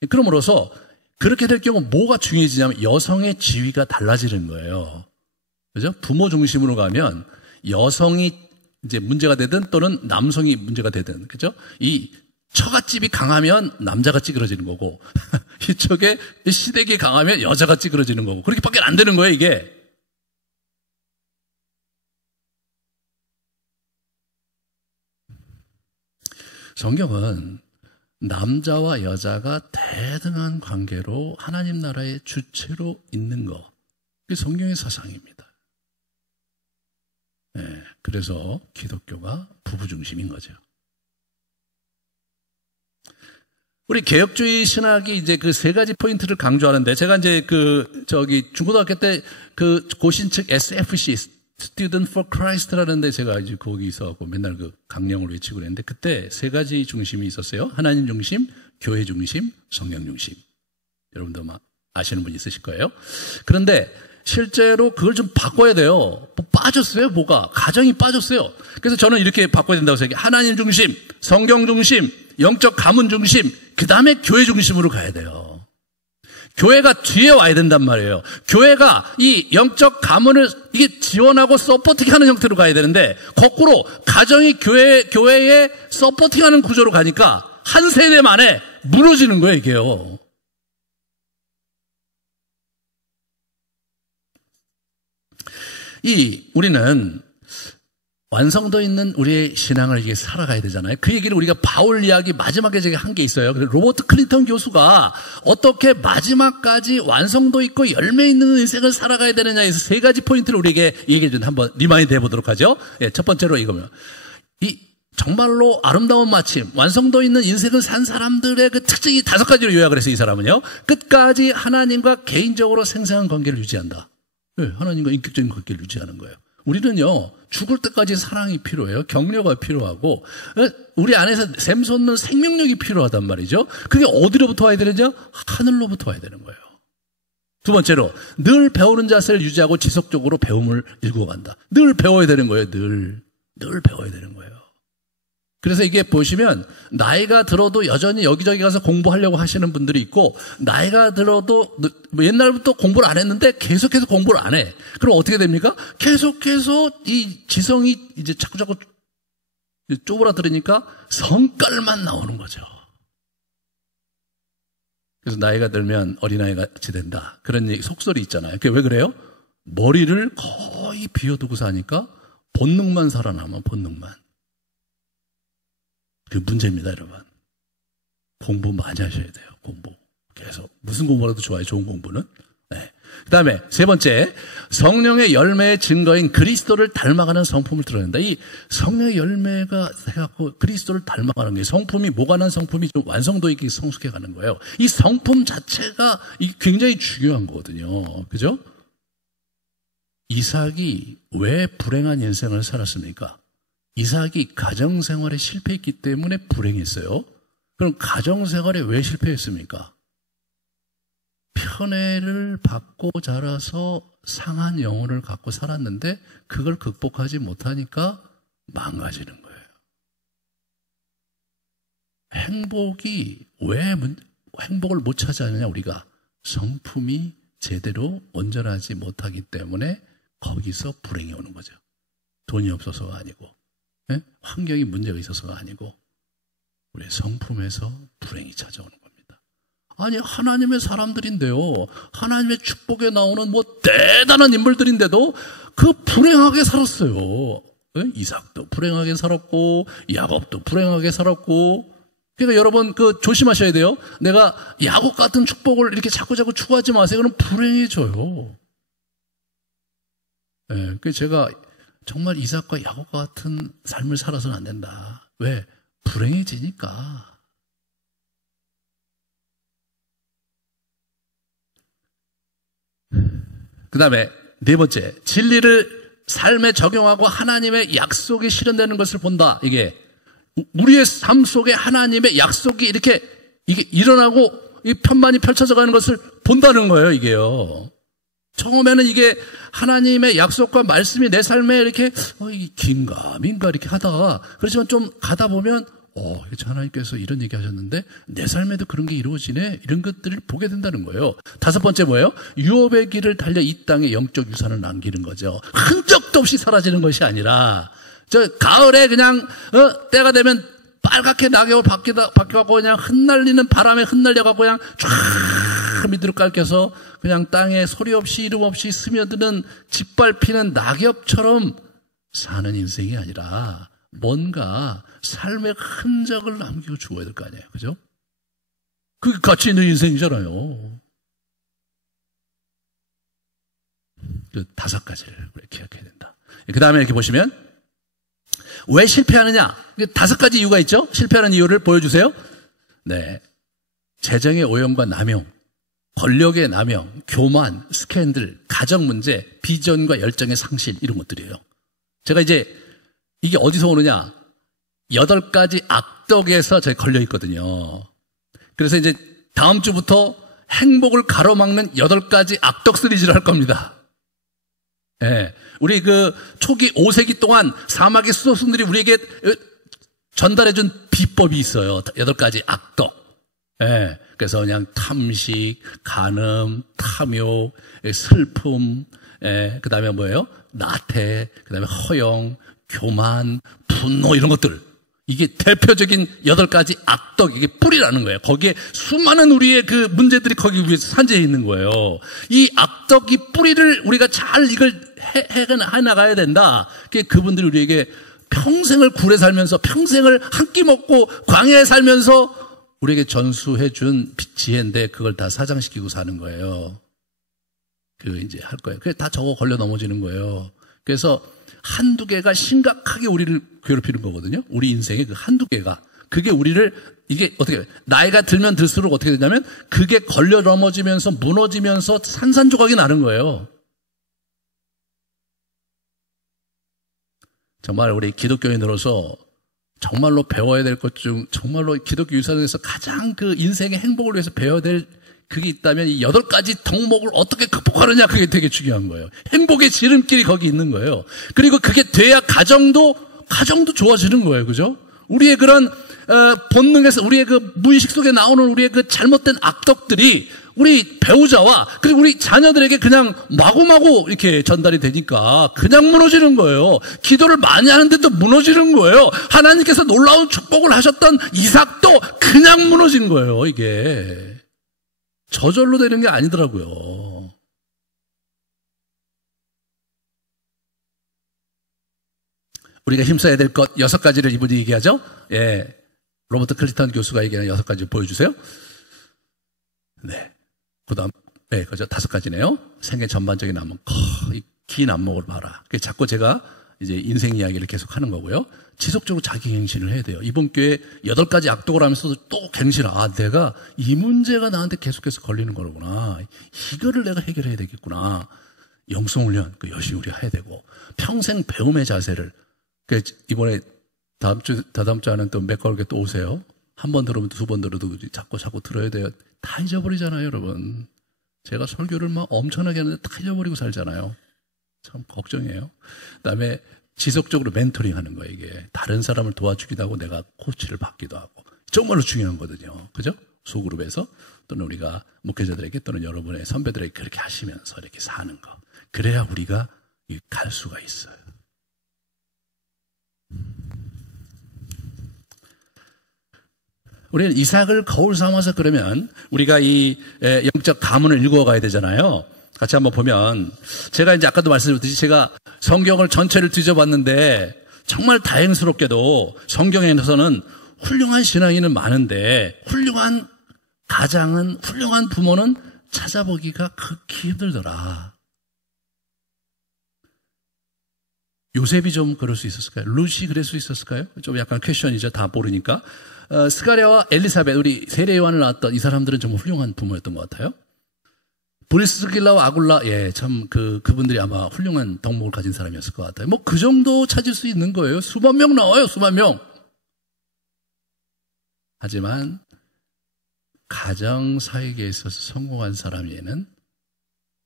그러므로서 그렇게 될 경우 뭐가 중요해지냐면 여성의 지위가 달라지는 거예요. 그죠? 부모 중심으로 가면 여성이 이제 문제가 되든 또는 남성이 문제가 되든, 그죠? 이 처갓집이 강하면 남자가 찌그러지는 거고, 이쪽에 시댁이 강하면 여자가 찌그러지는 거고, 그렇게밖에 안 되는 거예요, 이게. 성경은 남자와 여자가 대등한 관계로 하나님 나라의 주체로 있는 거, 그게 성경의 사상입니다. 네, 그래서 기독교가 부부 중심인 거죠. 우리 개혁주의 신학이 이제 그 세 가지 포인트를 강조하는데, 제가 이제 중고등학교 때 고신측 SFC, Student for Christ라는데 제가 이제 거기서 맨날 강령을 외치고 그랬는데, 그때 세 가지 중심이 있었어요. 하나님 중심, 교회 중심, 성령 중심. 여러분도 막 아시는 분 있으실 거예요. 그런데 실제로 그걸 좀 바꿔야 돼요. 빠졌어요, 뭐가. 가정이 빠졌어요. 그래서 저는 이렇게 바꿔야 된다고 생각해요. 하나님 중심, 성경 중심, 영적 가문 중심, 그 다음에 교회 중심으로 가야 돼요. 교회가 뒤에 와야 된단 말이에요. 교회가 이 영적 가문을 이게 지원하고 서포팅하는 형태로 가야 되는데, 거꾸로 가정이 교회에 서포팅하는 구조로 가니까 한 세대 만에 무너지는 거예요, 이게요. 우리는 완성도 있는 우리의 신앙을 이게 살아가야 되잖아요. 그 얘기를 우리가 바울 이야기 마지막에 제가 한 게 있어요. 로버트 클린턴 교수가 어떻게 마지막까지 완성도 있고 열매 있는 인생을 살아가야 되느냐에서 세 가지 포인트를 우리에게 얘기해 준, 한번 리마인드 해보도록 하죠. 예, 첫 번째로 이거면 정말로 아름다운 마침, 완성도 있는 인생을 산 사람들의 그 특징이 5가지로 요약을 해서, 이 사람은요, 끝까지 하나님과 개인적으로 생생한 관계를 유지한다. 네, 하나님과 인격적인 관계를 유지하는 거예요. 우리는요, 죽을 때까지 사랑이 필요해요. 격려가 필요하고, 우리 안에서 샘솟는 생명력이 필요하단 말이죠. 그게 어디로부터 와야 되느냐? 하늘로부터 와야 되는 거예요. 두 번째로, 늘 배우는 자세를 유지하고 지속적으로 배움을 일구어간다. 늘 배워야 되는 거예요. 늘 배워야 되는 거예요. 그래서 이게 보시면 나이가 들어도 여전히 여기저기 가서 공부하려고 하시는 분들이 있고, 나이가 들어도 옛날부터 공부를 안 했는데 계속해서 공부를 안 해. 그럼 어떻게 됩니까? 계속해서 이 지성이 이제 자꾸 쪼그라들으니까 성깔만 나오는 거죠. 그래서 나이가 들면 어린아이같이 된다, 그런 속설이 있잖아요. 그게 왜 그래요? 머리를 거의 비워두고 사니까 본능만 살아남아, 본능만. 그 문제입니다, 여러분. 공부 많이 하셔야 돼요, 공부. 계속. 무슨 공부라도 좋아요, 좋은 공부는. 네. 그 다음에 세 번째, 성령의 열매의 증거인 그리스도를 닮아가는 성품을 드러낸다. 이 성령의 열매가 해갖고 그리스도를 닮아가는 게, 성품이, 모관한 성품이 좀 완성도 있게 성숙해 가는 거예요. 이 성품 자체가 굉장히 중요한 거거든요. 그죠? 이삭이 왜 불행한 인생을 살았습니까? 이삭이 가정생활에 실패했기 때문에 불행했어요. 그럼 가정생활에 왜 실패했습니까? 편애를 받고 자라서 상한 영혼을 갖고 살았는데 그걸 극복하지 못하니까 망가지는 거예요. 왜 행복을 못 찾아내냐, 우리가? 성품이 제대로 온전하지 못하기 때문에 거기서 불행이 오는 거죠. 돈이 없어서가 아니고, 네? 환경이 문제가 있어서가 아니고, 우리의 성품에서 불행이 찾아오는 겁니다. 아니, 하나님의 사람들인데요, 하나님의 축복에 나오는 대단한 인물들인데도 그 불행하게 살았어요. 네? 이삭도 불행하게 살았고, 야곱도 불행하게 살았고. 그러니까 여러분 조심하셔야 돼요. 내가 야곱 같은 축복을 이렇게 자꾸 추구하지 마세요. 그럼 불행해져요. 네, 그래서 제가 정말 이삭과 야곱 같은 삶을 살아서는 안 된다. 왜? 불행해지니까. 그 다음에 네 번째, 진리를 삶에 적용하고 하나님의 약속이 실현되는 것을 본다. 이게 우리의 삶 속에 하나님의 약속이 이게 일어나고 이 편만이 펼쳐져 가는 것을 본다는 거예요, 이게요. 처음에는 이게 하나님의 약속과 말씀이 내 삶에 이렇게 이게 긴가민가 이렇게 하다가, 그렇지만 좀 가다 보면 하나님께서 이런 얘기 하셨는데 내 삶에도 그런 게 이루어지네, 이런 것들을 보게 된다는 거예요. 다섯 번째 뭐예요? 유업의 길을 달려 이 땅에 영적 유산을 남기는 거죠. 흔적도 없이 사라지는 것이 아니라, 가을에 그냥 때가 되면 빨갛게 낙엽을 바뀌어갖고 그냥 흩날리는 바람에 흩날려갖고 그냥 쫙 밑으로 깔겨서 그냥 땅에 소리 없이 이름 없이 스며드는 짓밟히는 낙엽처럼 사는 인생이 아니라 뭔가 삶의 흔적을 남기고 죽어야 될 거 아니에요. 그죠? 그게 가치 있는 인생이잖아요. 그 다섯 가지를 우리가 기억해야 된다. 그 다음에 이렇게 보시면 왜 실패하느냐? 다섯 가지 이유가 있죠? 실패하는 이유를 보여주세요. 네. 재정의 오염과 남용, 권력의 남용, 교만, 스캔들, 가정 문제, 비전과 열정의 상실, 이런 것들이에요. 제가 이제 이게 어디서 오느냐? 8가지 악덕에서 제가 걸려 있거든요. 그래서 이제 다음 주부터 행복을 가로막는 8가지 악덕 시리즈를 할 겁니다. 예. 우리 그 초기 5세기 동안 사막의 수도승들이 우리에게 전달해준 비법이 있어요. 8가지 악덕. 예. 그래서 그냥 탐식, 간음, 탐욕, 슬픔, 예. 그 다음에 뭐예요? 나태, 그 다음에 허영, 교만, 분노, 이런 것들. 이게 대표적인 8가지 악덕, 이게 뿌리라는 거예요. 거기에 수많은 우리의 그 문제들이 거기 위에 산재해 있는 거예요. 이 악덕이 뿌리를 우리가 잘 이걸 해나가야 된다. 그분들이 우리에게 평생을 굴에 살면서, 평생을 한 끼 먹고 광야에 살면서 우리에게 전수해 준 지혜인데 그걸 다 사장시키고 사는 거예요. 이제 할 거예요. 그게 다 저거 걸려 넘어지는 거예요. 그래서 한두 개가 심각하게 우리를 괴롭히는 거거든요. 우리 인생의 그 한두 개가. 그게 우리를, 이게 어떻게, 나이가 들면 들수록 어떻게 되냐면 그게 걸려 넘어지면서 무너지면서 산산조각이 나는 거예요. 정말 우리 기독교인으로서 정말로 배워야 될 것 중, 정말로 기독교 유산에서 가장 그 인생의 행복을 위해서 배워야 될 그게 있다면 이 8가지 덕목을 어떻게 극복하느냐, 그게 되게 중요한 거예요. 행복의 지름길이 거기 있는 거예요. 그리고 그게 돼야 가정도 좋아지는 거예요. 그죠? 우리의 그런 본능에서, 우리의 그 무의식 속에 나오는 우리의 그 잘못된 악덕들이 우리 배우자와 그리고 우리 자녀들에게 그냥 마구마구 이렇게 전달이 되니까 그냥 무너지는 거예요. 기도를 많이 하는데도 무너지는 거예요. 하나님께서 놀라운 축복을 하셨던 이삭도 그냥 무너진 거예요. 이게 저절로 되는 게 아니더라고요. 우리가 힘써야 될 것 6가지를 이분이 얘기하죠. 예, 로버트 클리턴 교수가 얘기하는 6가지 보여주세요. 네, 그다음, 네, 그죠, 5가지네요. 생애 전반적인 안목, 긴 안목을 봐라. 자꾸 제가 이제 인생 이야기를 계속 하는 거고요. 지속적으로 자기 갱신을 해야 돼요. 이번 교회 8가지 악독을 하면서도 또 갱신을, 내가 이 문제가 나한테 계속해서 걸리는 거구나. 이거를 내가 해결해야 되겠구나. 영성훈련, 열심히 우리가 해야 되고, 평생 배움의 자세를, 이번에 다다음 주 하는 또 맥거르게 또 오세요. 한 번 들으면 2번 들어도 자꾸 들어야 돼요. 다 잊어버리잖아요, 여러분. 제가 설교를 막 엄청나게 하는데 다 잊어버리고 살잖아요. 참 걱정이에요. 그다음에 지속적으로 멘토링 하는 거예요, 이게. 다른 사람을 도와주기도 하고 내가 코치를 받기도 하고. 정말로 중요한 거거든요. 그죠? 소그룹에서 또는 우리가 목회자들에게 또는 여러분의 선배들에게 그렇게 하시면서 이렇게 사는 거. 그래야 우리가 갈 수가 있어요. 우리는 이삭을 거울 삼아서 그러면 우리가 이 영적 가문을 읽어가야 되잖아요. 같이 한번 보면, 제가 이제 아까도 말씀드렸듯이 제가 성경을 전체를 뒤져봤는데 정말 다행스럽게도 성경에서는 훌륭한 신앙인은 많은데 훌륭한 가장은, 훌륭한 부모는 찾아보기가 극히 힘들더라. 요셉이 좀 그럴 수 있었을까요? 루시 그럴 수 있었을까요? 좀 약간 퀘션이죠. 다 모르니까. 스가랴와 엘리사벳, 우리 세례 요한을 낳았던 이 사람들은 정말 훌륭한 부모였던 것 같아요. 브리스길라와 아굴라, 예, 참 그분들이 아마 훌륭한 덕목을 가진 사람이었을 것 같아요. 뭐 그 정도 찾을 수 있는 거예요. 수만 명 나와요, 수만 명. 하지만 가정 사역에 있어서 성공한 사람에는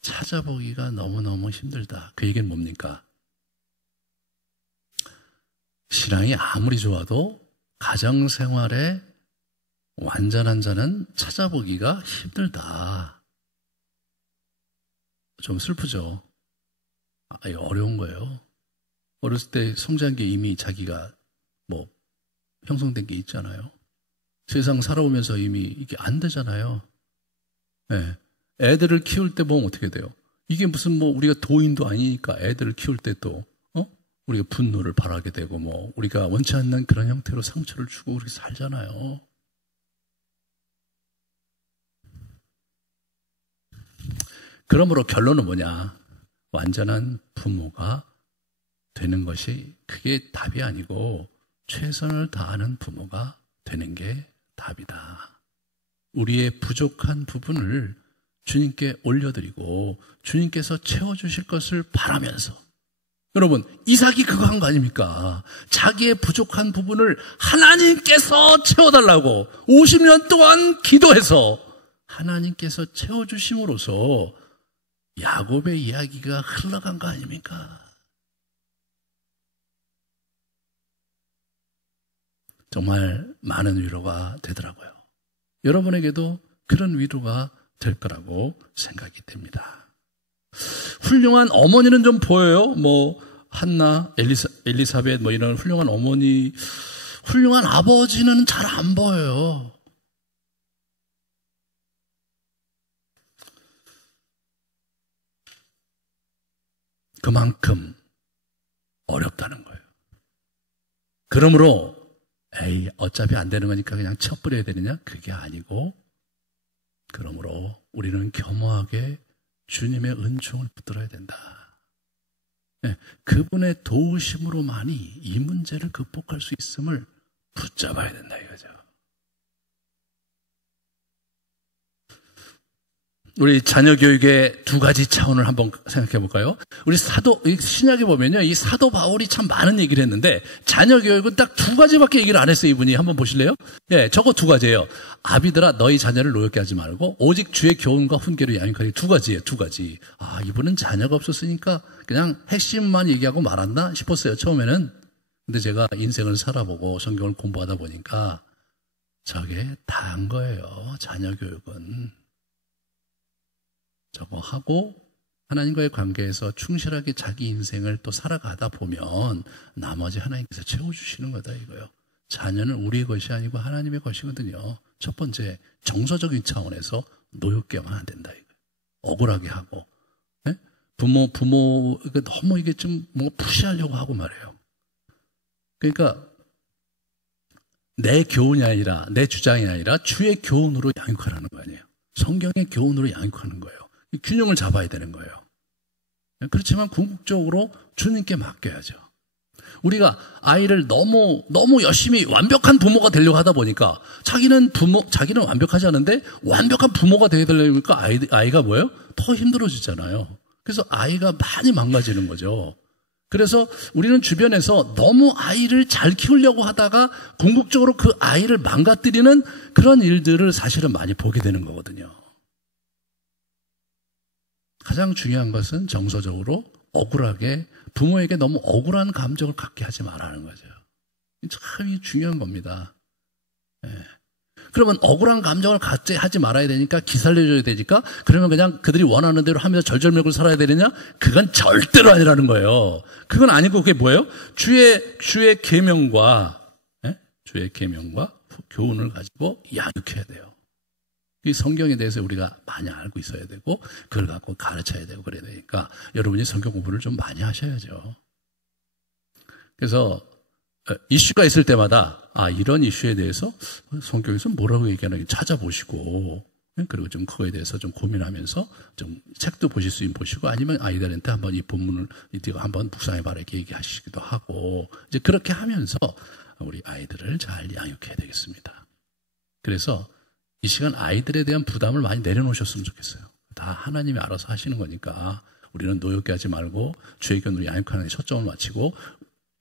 찾아보기가 너무너무 힘들다. 그 얘기는 뭡니까? 신앙이 아무리 좋아도 가정생활에 완전한 자는 찾아보기가 힘들다. 좀 슬프죠? 어려운 거예요. 어렸을 때 성장기에 이미 자기가 형성된 게 있잖아요. 세상 살아오면서 이미 이게 안 되잖아요. 네. 애들을 키울 때 보면 어떻게 돼요? 이게 무슨 우리가 도인도 아니니까 애들을 키울 때 또 우리가 분노를 발하게 되고 우리가 원치 않는 그런 형태로 상처를 주고 그렇게 살잖아요. 그러므로 결론은 뭐냐? 완전한 부모가 되는 것이 그게 답이 아니고 최선을 다하는 부모가 되는 게 답이다. 우리의 부족한 부분을 주님께 올려드리고 주님께서 채워주실 것을 바라면서, 여러분 이삭이 그거 한 거 아닙니까? 자기의 부족한 부분을 하나님께서 채워달라고 50년 동안 기도해서 하나님께서 채워주심으로써 야곱의 이야기가 흘러간 거 아닙니까? 정말 많은 위로가 되더라고요. 여러분에게도 그런 위로가 될 거라고 생각이 됩니다. 훌륭한 어머니는 좀 보여요. 한나, 엘리사벳 이런 훌륭한 어머니, 훌륭한 아버지는 잘 안 보여요. 그만큼 어렵다는 거예요. 그러므로 어차피 안 되는 거니까 그냥 쳐버려야 되느냐? 그게 아니고, 그러므로 우리는 겸허하게 주님의 은총을 붙들어야 된다. 네, 그분의 도우심으로만이 이 문제를 극복할 수 있음을 붙잡아야 된다 이거죠. 우리 자녀 교육의 두 가지 차원을 한번 생각해 볼까요? 우리 신약에 보면요, 이 사도 바울이 참 많은 얘기를 했는데 자녀 교육은 딱 두 가지밖에 얘기를 안 했어요. 이분이 한번 보실래요? 예, 저거 두 가지예요. 아비들아 너희 자녀를 노엽게 하지 말고 오직 주의 교훈과 훈계로 양육하리. 두 가지예요. 두 가지. 이분은 자녀가 없었으니까 그냥 핵심만 얘기하고 말았나 싶었어요, 처음에는. 근데 제가 인생을 살아보고 성경을 공부하다 보니까 저게 다한 거예요. 자녀 교육은. 저거 하고 하나님과의 관계에서 충실하게 자기 인생을 또 살아가다 보면 나머지 하나님께서 채워주시는 거다 이거요. 자녀는 우리의 것이 아니고 하나님의 것이거든요. 첫 번째, 정서적인 차원에서 노엽게만 안 된다 이거. 억울하게 하고, 네? 부모 너무 이게 좀 푸시하려고 하고 말해요. 그러니까 내 교훈이 아니라 내 주장이 아니라 주의 교훈으로 양육하라는 거 아니에요. 성경의 교훈으로 양육하는 거예요. 균형을 잡아야 되는 거예요. 그렇지만 궁극적으로 주님께 맡겨야죠. 우리가 아이를 너무 열심히 완벽한 부모가 되려고 하다 보니까 자기는 완벽하지 않은데 완벽한 부모가 되게 되려니까 아이가 뭐예요? 더 힘들어지잖아요. 그래서 아이가 많이 망가지는 거죠. 그래서 우리는 주변에서 너무 아이를 잘 키우려고 하다가 궁극적으로 그 아이를 망가뜨리는 그런 일들을 사실은 많이 보게 되는 거거든요. 가장 중요한 것은 정서적으로 억울하게 부모에게 너무 억울한 감정을 갖게 하지 말라는 거죠. 참 중요한 겁니다. 네. 그러면 억울한 감정을 갖게 하지 말아야 되니까 기살려줘야 되니까 그러면 그냥 그들이 원하는 대로 하면서 절절매고 살아야 되느냐? 그건 절대로 아니라는 거예요. 그건 아니고 그게 뭐예요? 주의 계명과 주의 계명과 교훈을 가지고 양육해야 돼요. 이 성경에 대해서 우리가 많이 알고 있어야 되고 그걸 갖고 가르쳐야 되고 그래야 되니까 여러분이 성경 공부를 좀 많이 하셔야죠. 그래서 이슈가 있을 때마다 이런 이슈에 대해서 성경에서 뭐라고 얘기하는지 찾아보시고 그리고 좀 그거에 대해서 좀 고민하면서 좀 책도 보실 수 있으면 보시고 아니면 아이들한테 한번 이 본문을 한번 묵상해 봐라 이렇게 얘기하시기도 하고 이제 그렇게 하면서 우리 아이들을 잘 양육해야 되겠습니다. 그래서 이 시간 아이들에 대한 부담을 많이 내려놓으셨으면 좋겠어요. 다 하나님이 알아서 하시는 거니까 우리는 노엽게 하지 말고 주의 견으로 양육하는 데 초점을 맞추고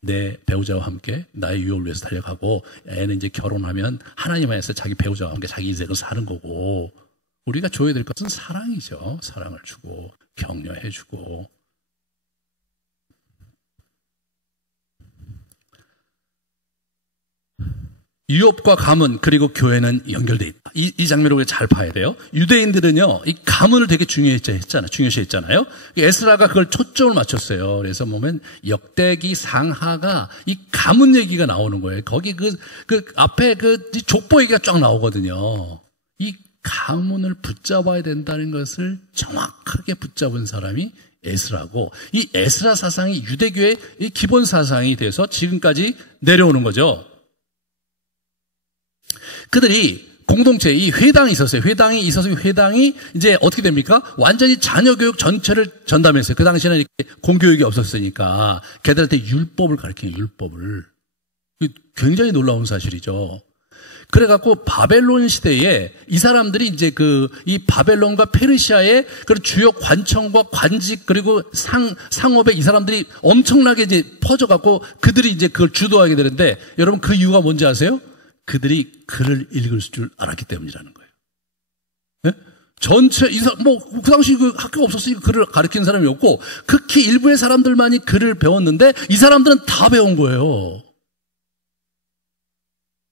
내 배우자와 함께 나의 유혹을 위해서 달려가고, 애는 이제 결혼하면 하나님 안에서 자기 배우자와 함께 자기 인생을 사는 거고, 우리가 줘야 될 것은 사랑이죠. 사랑을 주고 격려해 주고. 유업과 가문 그리고 교회는 연결돼 있다. 이 장면을 우리가 잘 봐야 돼요. 유대인들은요, 이 가문을 되게 중요시했잖아요. 에스라가 그걸 초점을 맞췄어요. 그래서 보면 역대기 상하가 이 가문 얘기가 나오는 거예요. 거기 그 앞에 족보 얘기가 쫙 나오거든요. 이 가문을 붙잡아야 된다는 것을 정확하게 붙잡은 사람이 에스라고, 이 에스라 사상이 유대교의 이 기본 사상이 돼서 지금까지 내려오는 거죠. 그들이 공동체, 이 회당이 있었어요. 회당이 있어서 회당이 이제 어떻게 됩니까? 완전히 자녀 교육 전체를 전담했어요. 그 당시에는 이렇게 공교육이 없었으니까 걔들한테 율법을 가르치는, 율법을. 굉장히 놀라운 사실이죠. 그래갖고 바벨론 시대에 이 사람들이 이제 이 바벨론과 페르시아의 그런 주요 관청과 관직 그리고 상업에 이 사람들이 엄청나게 이제 퍼져갖고 그들이 이제 그걸 주도하게 되는데, 여러분 그 이유가 뭔지 아세요? 그들이 글을 읽을 줄 알았기 때문이라는 거예요. 네? 전체, 그 당시 그 학교가 없었으니까 글을 가르치는 사람이 없고, 극히 일부의 사람들만이 글을 배웠는데, 이 사람들은 다 배운 거예요.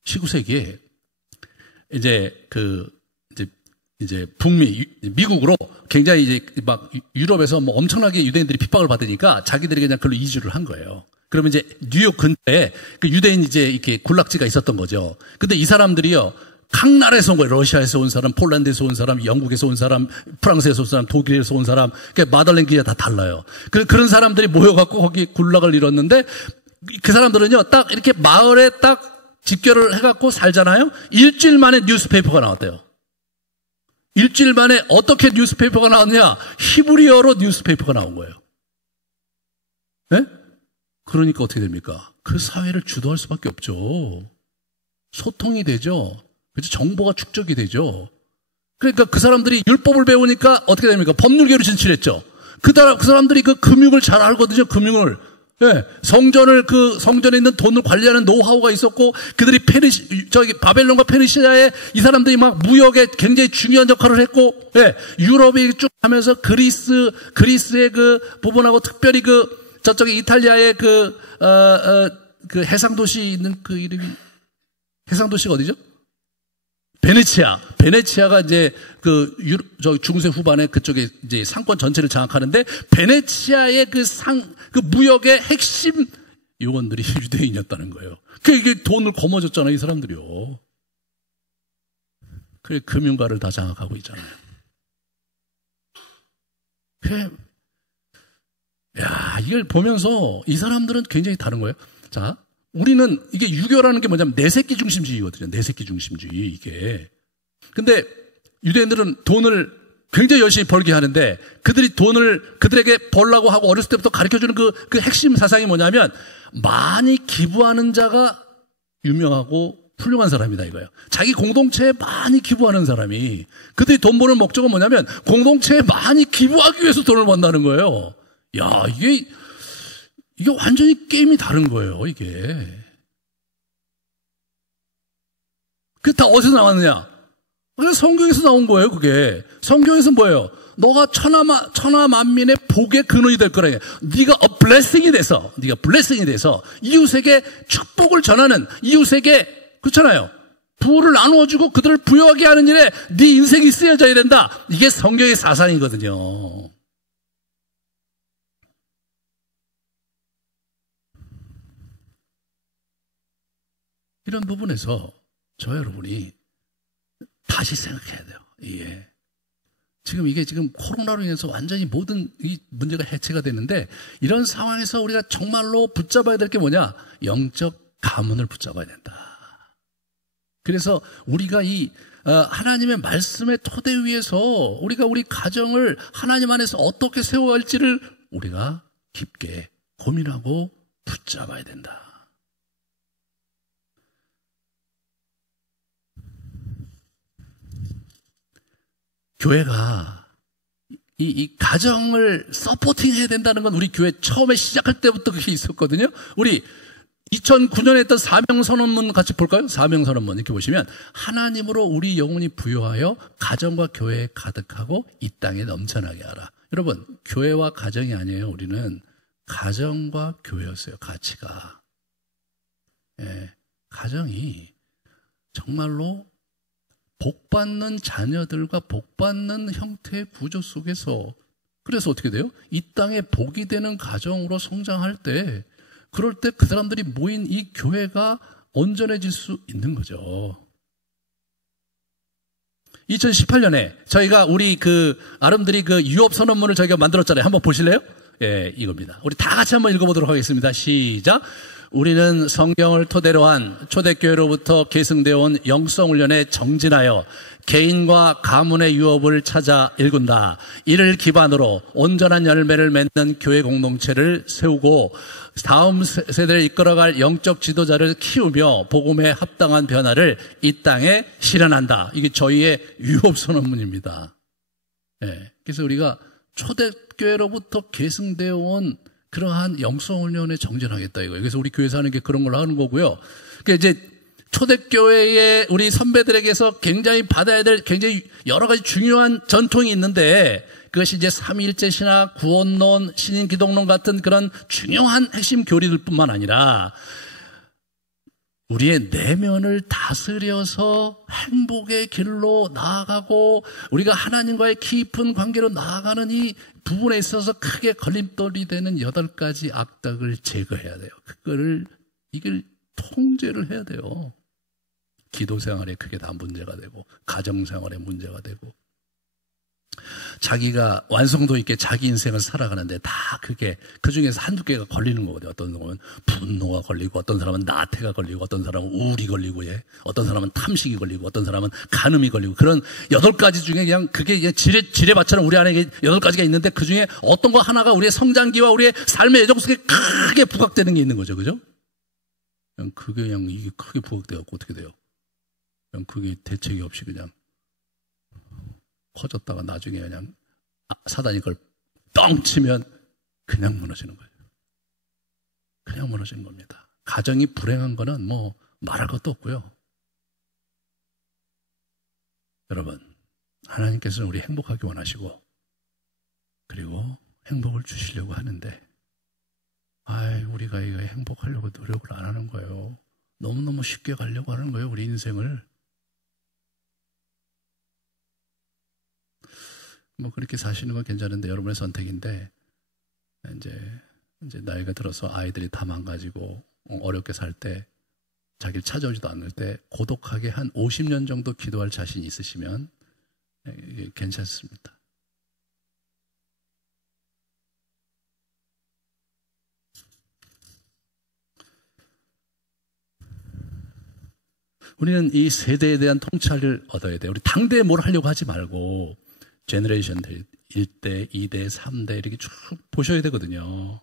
19세기에, 이제 북미, 미국으로 굉장히 이제 막 유럽에서 뭐 엄청나게 유대인들이 핍박을 받으니까 자기들이 그냥 글로 이주를 한 거예요. 그러면 이제 뉴욕 근처에 그 유대인 이제 이렇게 군락지가 있었던 거죠. 근데 이 사람들이요, 각 나라에서 온 거예요. 러시아에서 온 사람, 폴란드에서 온 사람, 영국에서 온 사람, 프랑스에서 온 사람, 독일에서 온 사람, 그러니까 마더랭귀가 다 달라요. 그런 사람들이 모여갖고 거기 군락을 이뤘는데, 그 사람들은요, 딱 이렇게 마을에 딱 집결을 해갖고 살잖아요. 일주일 만에 뉴스페이퍼가 나왔대요. 일주일 만에 어떻게 뉴스페이퍼가 나왔냐? 히브리어로 뉴스페이퍼가 나온 거예요. 네? 그러니까 어떻게 됩니까? 그 사회를 주도할 수밖에 없죠. 소통이 되죠. 그래서 정보가 축적이 되죠. 그러니까 그 사람들이 율법을 배우니까 어떻게 됩니까? 법률계로 진출했죠. 그 사람들이 그 금융을 잘 알거든요. 금융을. 네. 성전에 있는 돈을 관리하는 노하우가 있었고, 그들이 바벨론과 페르시아에 이 사람들이 막 무역에 굉장히 중요한 역할을 했고, 네. 유럽이 쭉 하면서 그리스의 그 부분하고 특별히 저쪽에 이탈리아의 그 해상도시 있는 그 이름이, 해상도시가 어디죠? 베네치아가 이제 중세 후반에 그쪽에 이제 상권 전체를 장악하는데, 베네치아의 그 무역의 핵심 요원들이 유대인이었다는 거예요. 이게 돈을 거머쥐었잖아요, 이 사람들이요. 그래, 금융가를 다 장악하고 있잖아요. 그래, 이걸 보면서 이 사람들은 굉장히 다른 거예요. 자, 우리는 이게 유교라는 게 뭐냐면 내새끼 중심주의거든요. 내새끼 중심주의, 이게. 근데 유대인들은 돈을 굉장히 열심히 벌게 하는데, 그들이 돈을 그들에게 벌라고 하고 어렸을 때부터 가르쳐주는 그 핵심 사상이 뭐냐면, 많이 기부하는 자가 유명하고 훌륭한 사람이다, 이거예요. 자기 공동체에 많이 기부하는 사람이, 그들이 돈 버는 목적은 뭐냐면 공동체에 많이 기부하기 위해서 돈을 번다는 거예요. 야, 이게 완전히 게임이 다른 거예요, 이게. 그게 다 어디서 나왔느냐? 그래서 성경에서 나온 거예요, 그게. 성경에서 뭐예요? 너가 천하 만민의 복의 근원이 될 거라. 네가 블레싱이 돼서 이웃에게 축복을 전하는, 이웃에게, 그렇잖아요. 부를 나누어주고 그들을 부여하게 하는 일에 네 인생이 쓰여져야 된다. 이게 성경의 사상이거든요. 이런 부분에서 저 여러분이 다시 생각해야 돼요. 이게 지금 코로나로 인해서 완전히 모든 이 문제가 해체가 됐는데, 이런 상황에서 우리가 정말로 붙잡아야 될 게 뭐냐? 영적 가문을 붙잡아야 된다. 그래서 우리가 하나님의 말씀의 토대 위에서 우리가 우리 가정을 하나님 안에서 어떻게 세워야 할지를 우리가 깊게 고민하고 붙잡아야 된다. 교회가 이 가정을 서포팅 해야 된다는 건 우리 교회 처음에 시작할 때부터 그게 있었거든요. 우리 2009년에 했던 사명선언문 같이 볼까요? 사명선언문 이렇게 보시면 하나님으로 우리 영혼이 부여하여 가정과 교회에 가득하고 이 땅에 넘쳐나게 하라. 여러분, 교회와 가정이 아니에요. 우리는 가정과 교회였어요. 가치가. 예, 가정이 정말로 복받는 자녀들과 복받는 형태의 구조 속에서, 그래서 어떻게 돼요? 이 땅에 복이 되는 가정으로 성장할 때, 그럴 때 그 사람들이 모인 이 교회가 온전해질 수 있는 거죠. 2018년에 저희가 우리 아름드리 유업 선언문을 저희가 만들었잖아요. 한번 보실래요? 예, 이겁니다. 우리 다 같이 한번 읽어보도록 하겠습니다. 시작. 우리는 성경을 토대로 한 초대교회로부터 계승되어 온 영성훈련에 정진하여 개인과 가문의 유업을 찾아 일군다. 이를 기반으로 온전한 열매를 맺는 교회 공동체를 세우고 다음 세대를 이끌어갈 영적 지도자를 키우며 복음에 합당한 변화를 이 땅에 실현한다. 이게 저희의 유업선언문입니다. 네. 그래서 우리가 초대교회로부터 계승되어 온 그러한 영성훈련에 정진하겠다 이거예요. 그래서 우리 교회에서 하는 게 그런 걸 하는 거고요. 그러니까 이제 초대교회의 우리 선배들에게서 굉장히 받아야 될 굉장히 여러 가지 중요한 전통이 있는데 그것이 이제 삼위일체 신학, 구원론, 신인기독론 같은 그런 중요한 핵심 교리들뿐만 아니라 우리의 내면을 다스려서 행복의 길로 나아가고 우리가 하나님과의 깊은 관계로 나아가는 이 부분에 있어서 크게 걸림돌이 되는 8가지 악덕을 제거해야 돼요. 이걸 통제를 해야 돼요. 기도 생활에 그게 다 문제가 되고 가정 생활에 문제가 되고 자기가 완성도 있게 자기 인생을 살아가는데 다 그게 그중에서 한두 개가 걸리는 거거든요. 어떤 사람은 분노가 걸리고 어떤 사람은 나태가 걸리고 어떤 사람은 우울이 걸리고 어떤 사람은 탐식이 걸리고 어떤 사람은 간음이 걸리고 그런 8가지 중에 그냥 그게 그냥 지뢰밭처럼 우리 안에 8가지가 있는데 그중에 어떤 거 하나가 우리의 성장기와 우리의 삶의 여정 속에 크게 부각되는 게 있는 거죠. 그죠? 그냥 이게 크게 부각돼갖고 어떻게 돼요? 그냥 그게 대책이 없이 그냥 커졌다가 나중에 그냥 사단이 그걸 뻥 치면 그냥 무너지는 거예요. 그냥 무너지는 겁니다. 가정이 불행한 거는 뭐 말할 것도 없고요. 여러분, 하나님께서는 우리 행복하기 원하시고 그리고 행복을 주시려고 하는데 우리가 이거 행복하려고 노력을 안 하는 거예요. 너무너무 쉽게 가려고 하는 거예요. 우리 인생을. 뭐 그렇게 사시는 건 괜찮은데 여러분의 선택인데 이제 나이가 들어서 아이들이 다 망가지고 어렵게 살 때 자기를 찾아오지도 않을 때 고독하게 한 50년 정도 기도할 자신이 있으시면 괜찮습니다. 우리는 이 세대에 대한 통찰을 얻어야 돼요. 우리 당대에 뭘 하려고 하지 말고 제너레이션들 1대, 2대, 3대 이렇게 쭉 보셔야 되거든요.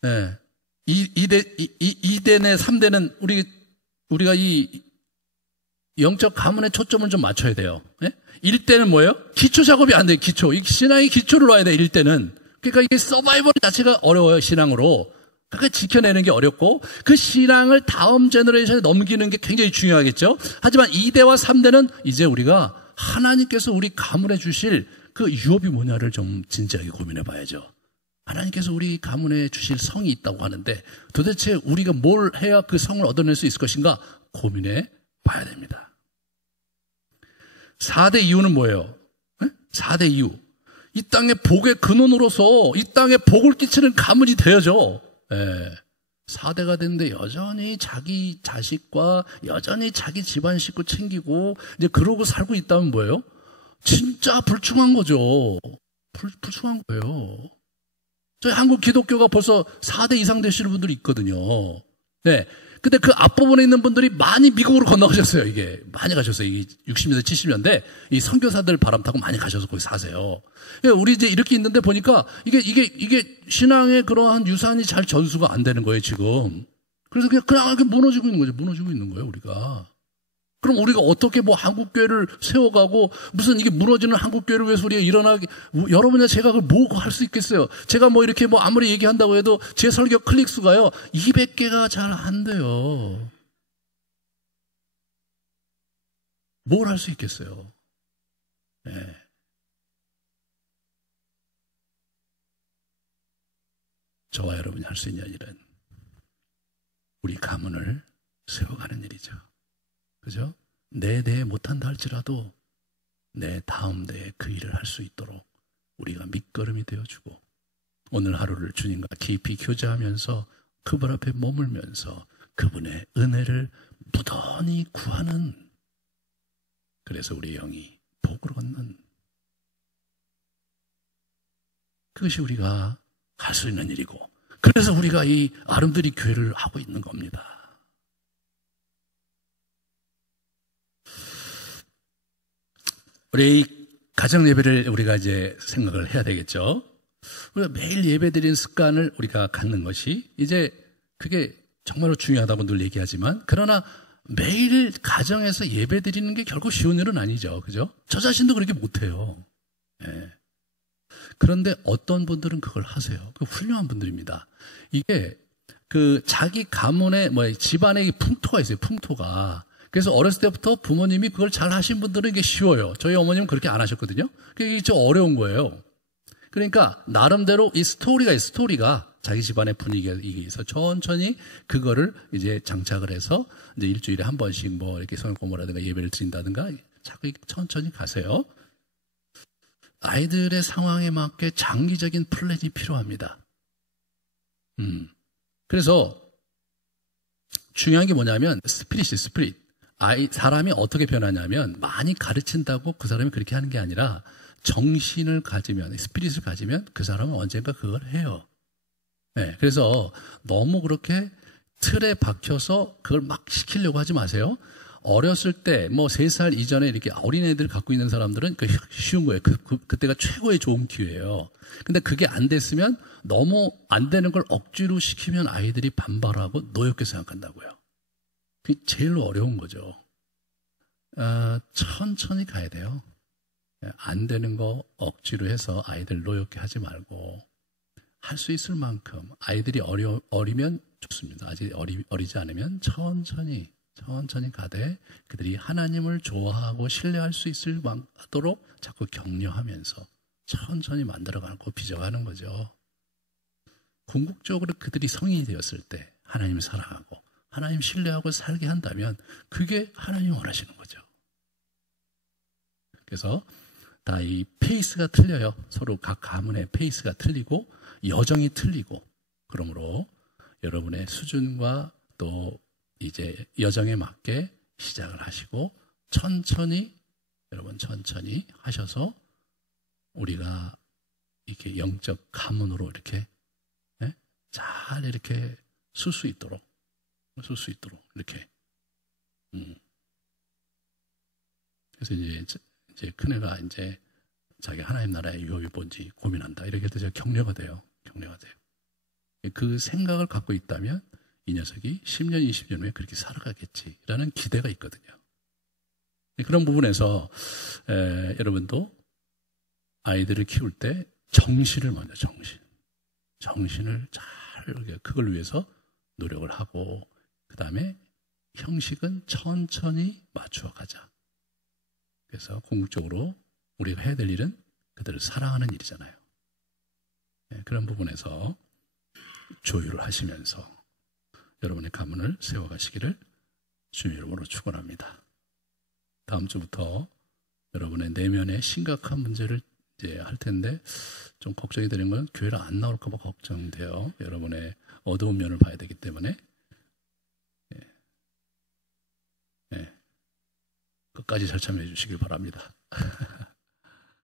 네. 2대네 3대는 우리가 이 영적 가문의 초점을 좀 맞춰야 돼요. 네? 1대는 뭐예요? 기초 작업이 안 돼요. 기초. 이 신앙의 기초를 놔야 돼요. 1대는. 그러니까 이게 서바이벌 자체가 어려워요. 신앙으로. 그러니까 지켜내는 게 어렵고 그 신앙을 다음 제너레이션에 넘기는 게 굉장히 중요하겠죠. 하지만 2대와 3대는 이제 우리가 하나님께서 우리 가문에 주실 그 유업이 뭐냐를 좀 진지하게 고민해 봐야죠. 하나님께서 우리 가문에 주실 성이 있다고 하는데 도대체 우리가 뭘 해야 그 성을 얻어낼 수 있을 것인가 고민해 봐야 됩니다. 4대 이유는 뭐예요? 4대 이유. 이 땅의 복의 근원으로서 이 땅에 복을 끼치는 가문이 되어져. 4대가 됐는데 여전히 자기 자식과 여전히 자기 집안 식구 챙기고 이제 그러고 살고 있다면 뭐예요? 진짜 불충한 거죠. 불충한 거예요. 저희 한국 기독교가 벌써 4대 이상 되시는 분들이 있거든요. 네. 근데 그 앞부분에 있는 분들이 많이 미국으로 건너가셨어요. 이게 많이 가셨어요. 이게 60년대, 70년대 이 선교사들 바람 타고 많이 가셔서 거기 사세요. 우리 이제 이렇게 있는데 보니까 이게 신앙의 그러한 유산이 잘 전수가 안 되는 거예요, 지금. 그래서 그냥 이렇게 무너지고 있는 거죠. 무너지고 있는 거예요, 우리가. 그럼 우리가 어떻게 뭐 한국교회를 세워가고 무슨 이게 무너지는 한국교회를 위해서 우리가 일어나게, 여러분이나 제가 그걸 뭐 할 수 있겠어요? 제가 뭐 이렇게 뭐 아무리 얘기한다고 해도 제 설교 클릭수가요 200개가 잘 안 돼요. 뭘 할 수 있겠어요? 네. 저와 여러분이 할 수 있는 일은 우리 가문을 세워가는 일이죠. 그죠? 내 대에 못한다 할지라도 내 다음 대에 그 일을 할 수 있도록 우리가 밑거름이 되어주고, 오늘 하루를 주님과 깊이 교제하면서 그분 앞에 머물면서 그분의 은혜를 무던히 구하는, 그래서 우리 영이 복으로 걷는, 그것이 우리가 할 수 있는 일이고, 그래서 우리가 이 아름드리 교회를 하고 있는 겁니다. 우리 가정 예배를 우리가 이제 생각을 해야 되겠죠. 우리가 매일 예배 드리는 습관을 우리가 갖는 것이 이제 그게 정말로 중요하다고 늘 얘기하지만, 그러나 매일 가정에서 예배 드리는 게 결국 쉬운 일은 아니죠. 그죠? 저 자신도 그렇게 못해요. 예. 그런데 어떤 분들은 그걸 하세요. 그 훌륭한 분들입니다. 이게 그 자기 가문에 집안에 풍토가 있어요. 풍토가. 그래서 어렸을 때부터 부모님이 그걸 잘 하신 분들은 이게 쉬워요. 저희 어머님은 그렇게 안 하셨거든요. 그게 좀 어려운 거예요. 그러니까 나름대로 이 스토리가 있어요. 스토리가 자기 집안의 분위기가 있어 천천히 그거를 이제 장착을 해서 이제 일주일에 한 번씩 뭐 이렇게 성경 공부라든가 예배를 드린다든가 자꾸 천천히 가세요. 아이들의 상황에 맞게 장기적인 플랜이 필요합니다. 그래서 중요한 게 뭐냐면 스피릿. 사람이 어떻게 변하냐면 많이 가르친다고 그 사람이 그렇게 하는 게 아니라 정신을 가지면, 스피릿을 가지면 그 사람은 언젠가 그걸 해요. 네, 그래서 너무 그렇게 틀에 박혀서 그걸 막 시키려고 하지 마세요. 어렸을 때, 3살 이전에 이렇게 어린애들 갖고 있는 사람들은 그 쉬운 거예요. 그때가 최고의 좋은 기회예요. 근데 그게 안 됐으면 너무 안 되는 걸 억지로 시키면 아이들이 반발하고 노엽게 생각한다고요. 그게 제일 어려운 거죠. 천천히 가야 돼요. 안 되는 거 억지로 해서 아이들 노엽게 하지 말고 할 수 있을 만큼, 아이들이 어리면 좋습니다. 아직 어리지 않으면 천천히 가되 그들이 하나님을 좋아하고 신뢰할 수 있도록 자꾸 격려하면서 천천히 만들어가고 빚어가는 거죠. 궁극적으로 그들이 성인이 되었을 때 하나님을 사랑하고 하나님 신뢰하고 살게 한다면 그게 하나님 원하시는 거죠. 그래서 다 이 페이스가 틀려요. 서로 각 가문의 페이스가 틀리고 여정이 틀리고, 그러므로 여러분의 수준과 또 이제 여정에 맞게 시작을 하시고 여러분 천천히 하셔서 우리가 이렇게 영적 가문으로 이렇게 잘 이렇게 쓸 수 있도록 이렇게. 그래서 이제 큰애가 이제 자기 하나님 나라의 유업이 뭔지 고민한다. 이렇게 해서 격려가 돼요. 그 생각을 갖고 있다면 이 녀석이 10년, 20년 후에 그렇게 살아가겠지라는 기대가 있거든요. 그런 부분에서 여러분도 아이들을 키울 때 정신을 먼저 정신을 잘 그걸 위해서 노력을 하고, 그 다음에 형식은 천천히 맞추어 가자. 그래서 궁극적으로 우리가 해야 될 일은 그들을 사랑하는 일이잖아요. 그런 부분에서 조율을 하시면서 여러분의 가문을 세워가시기를 주님 이름으로 축원합니다. 다음 주부터 여러분의 내면의 심각한 문제를 이제 할 텐데, 좀 걱정이 되는 건 교회를 안 나올까 봐 걱정돼요. 여러분의 어두운 면을 봐야 되기 때문에. 끝까지 잘 참여해 주시길 바랍니다.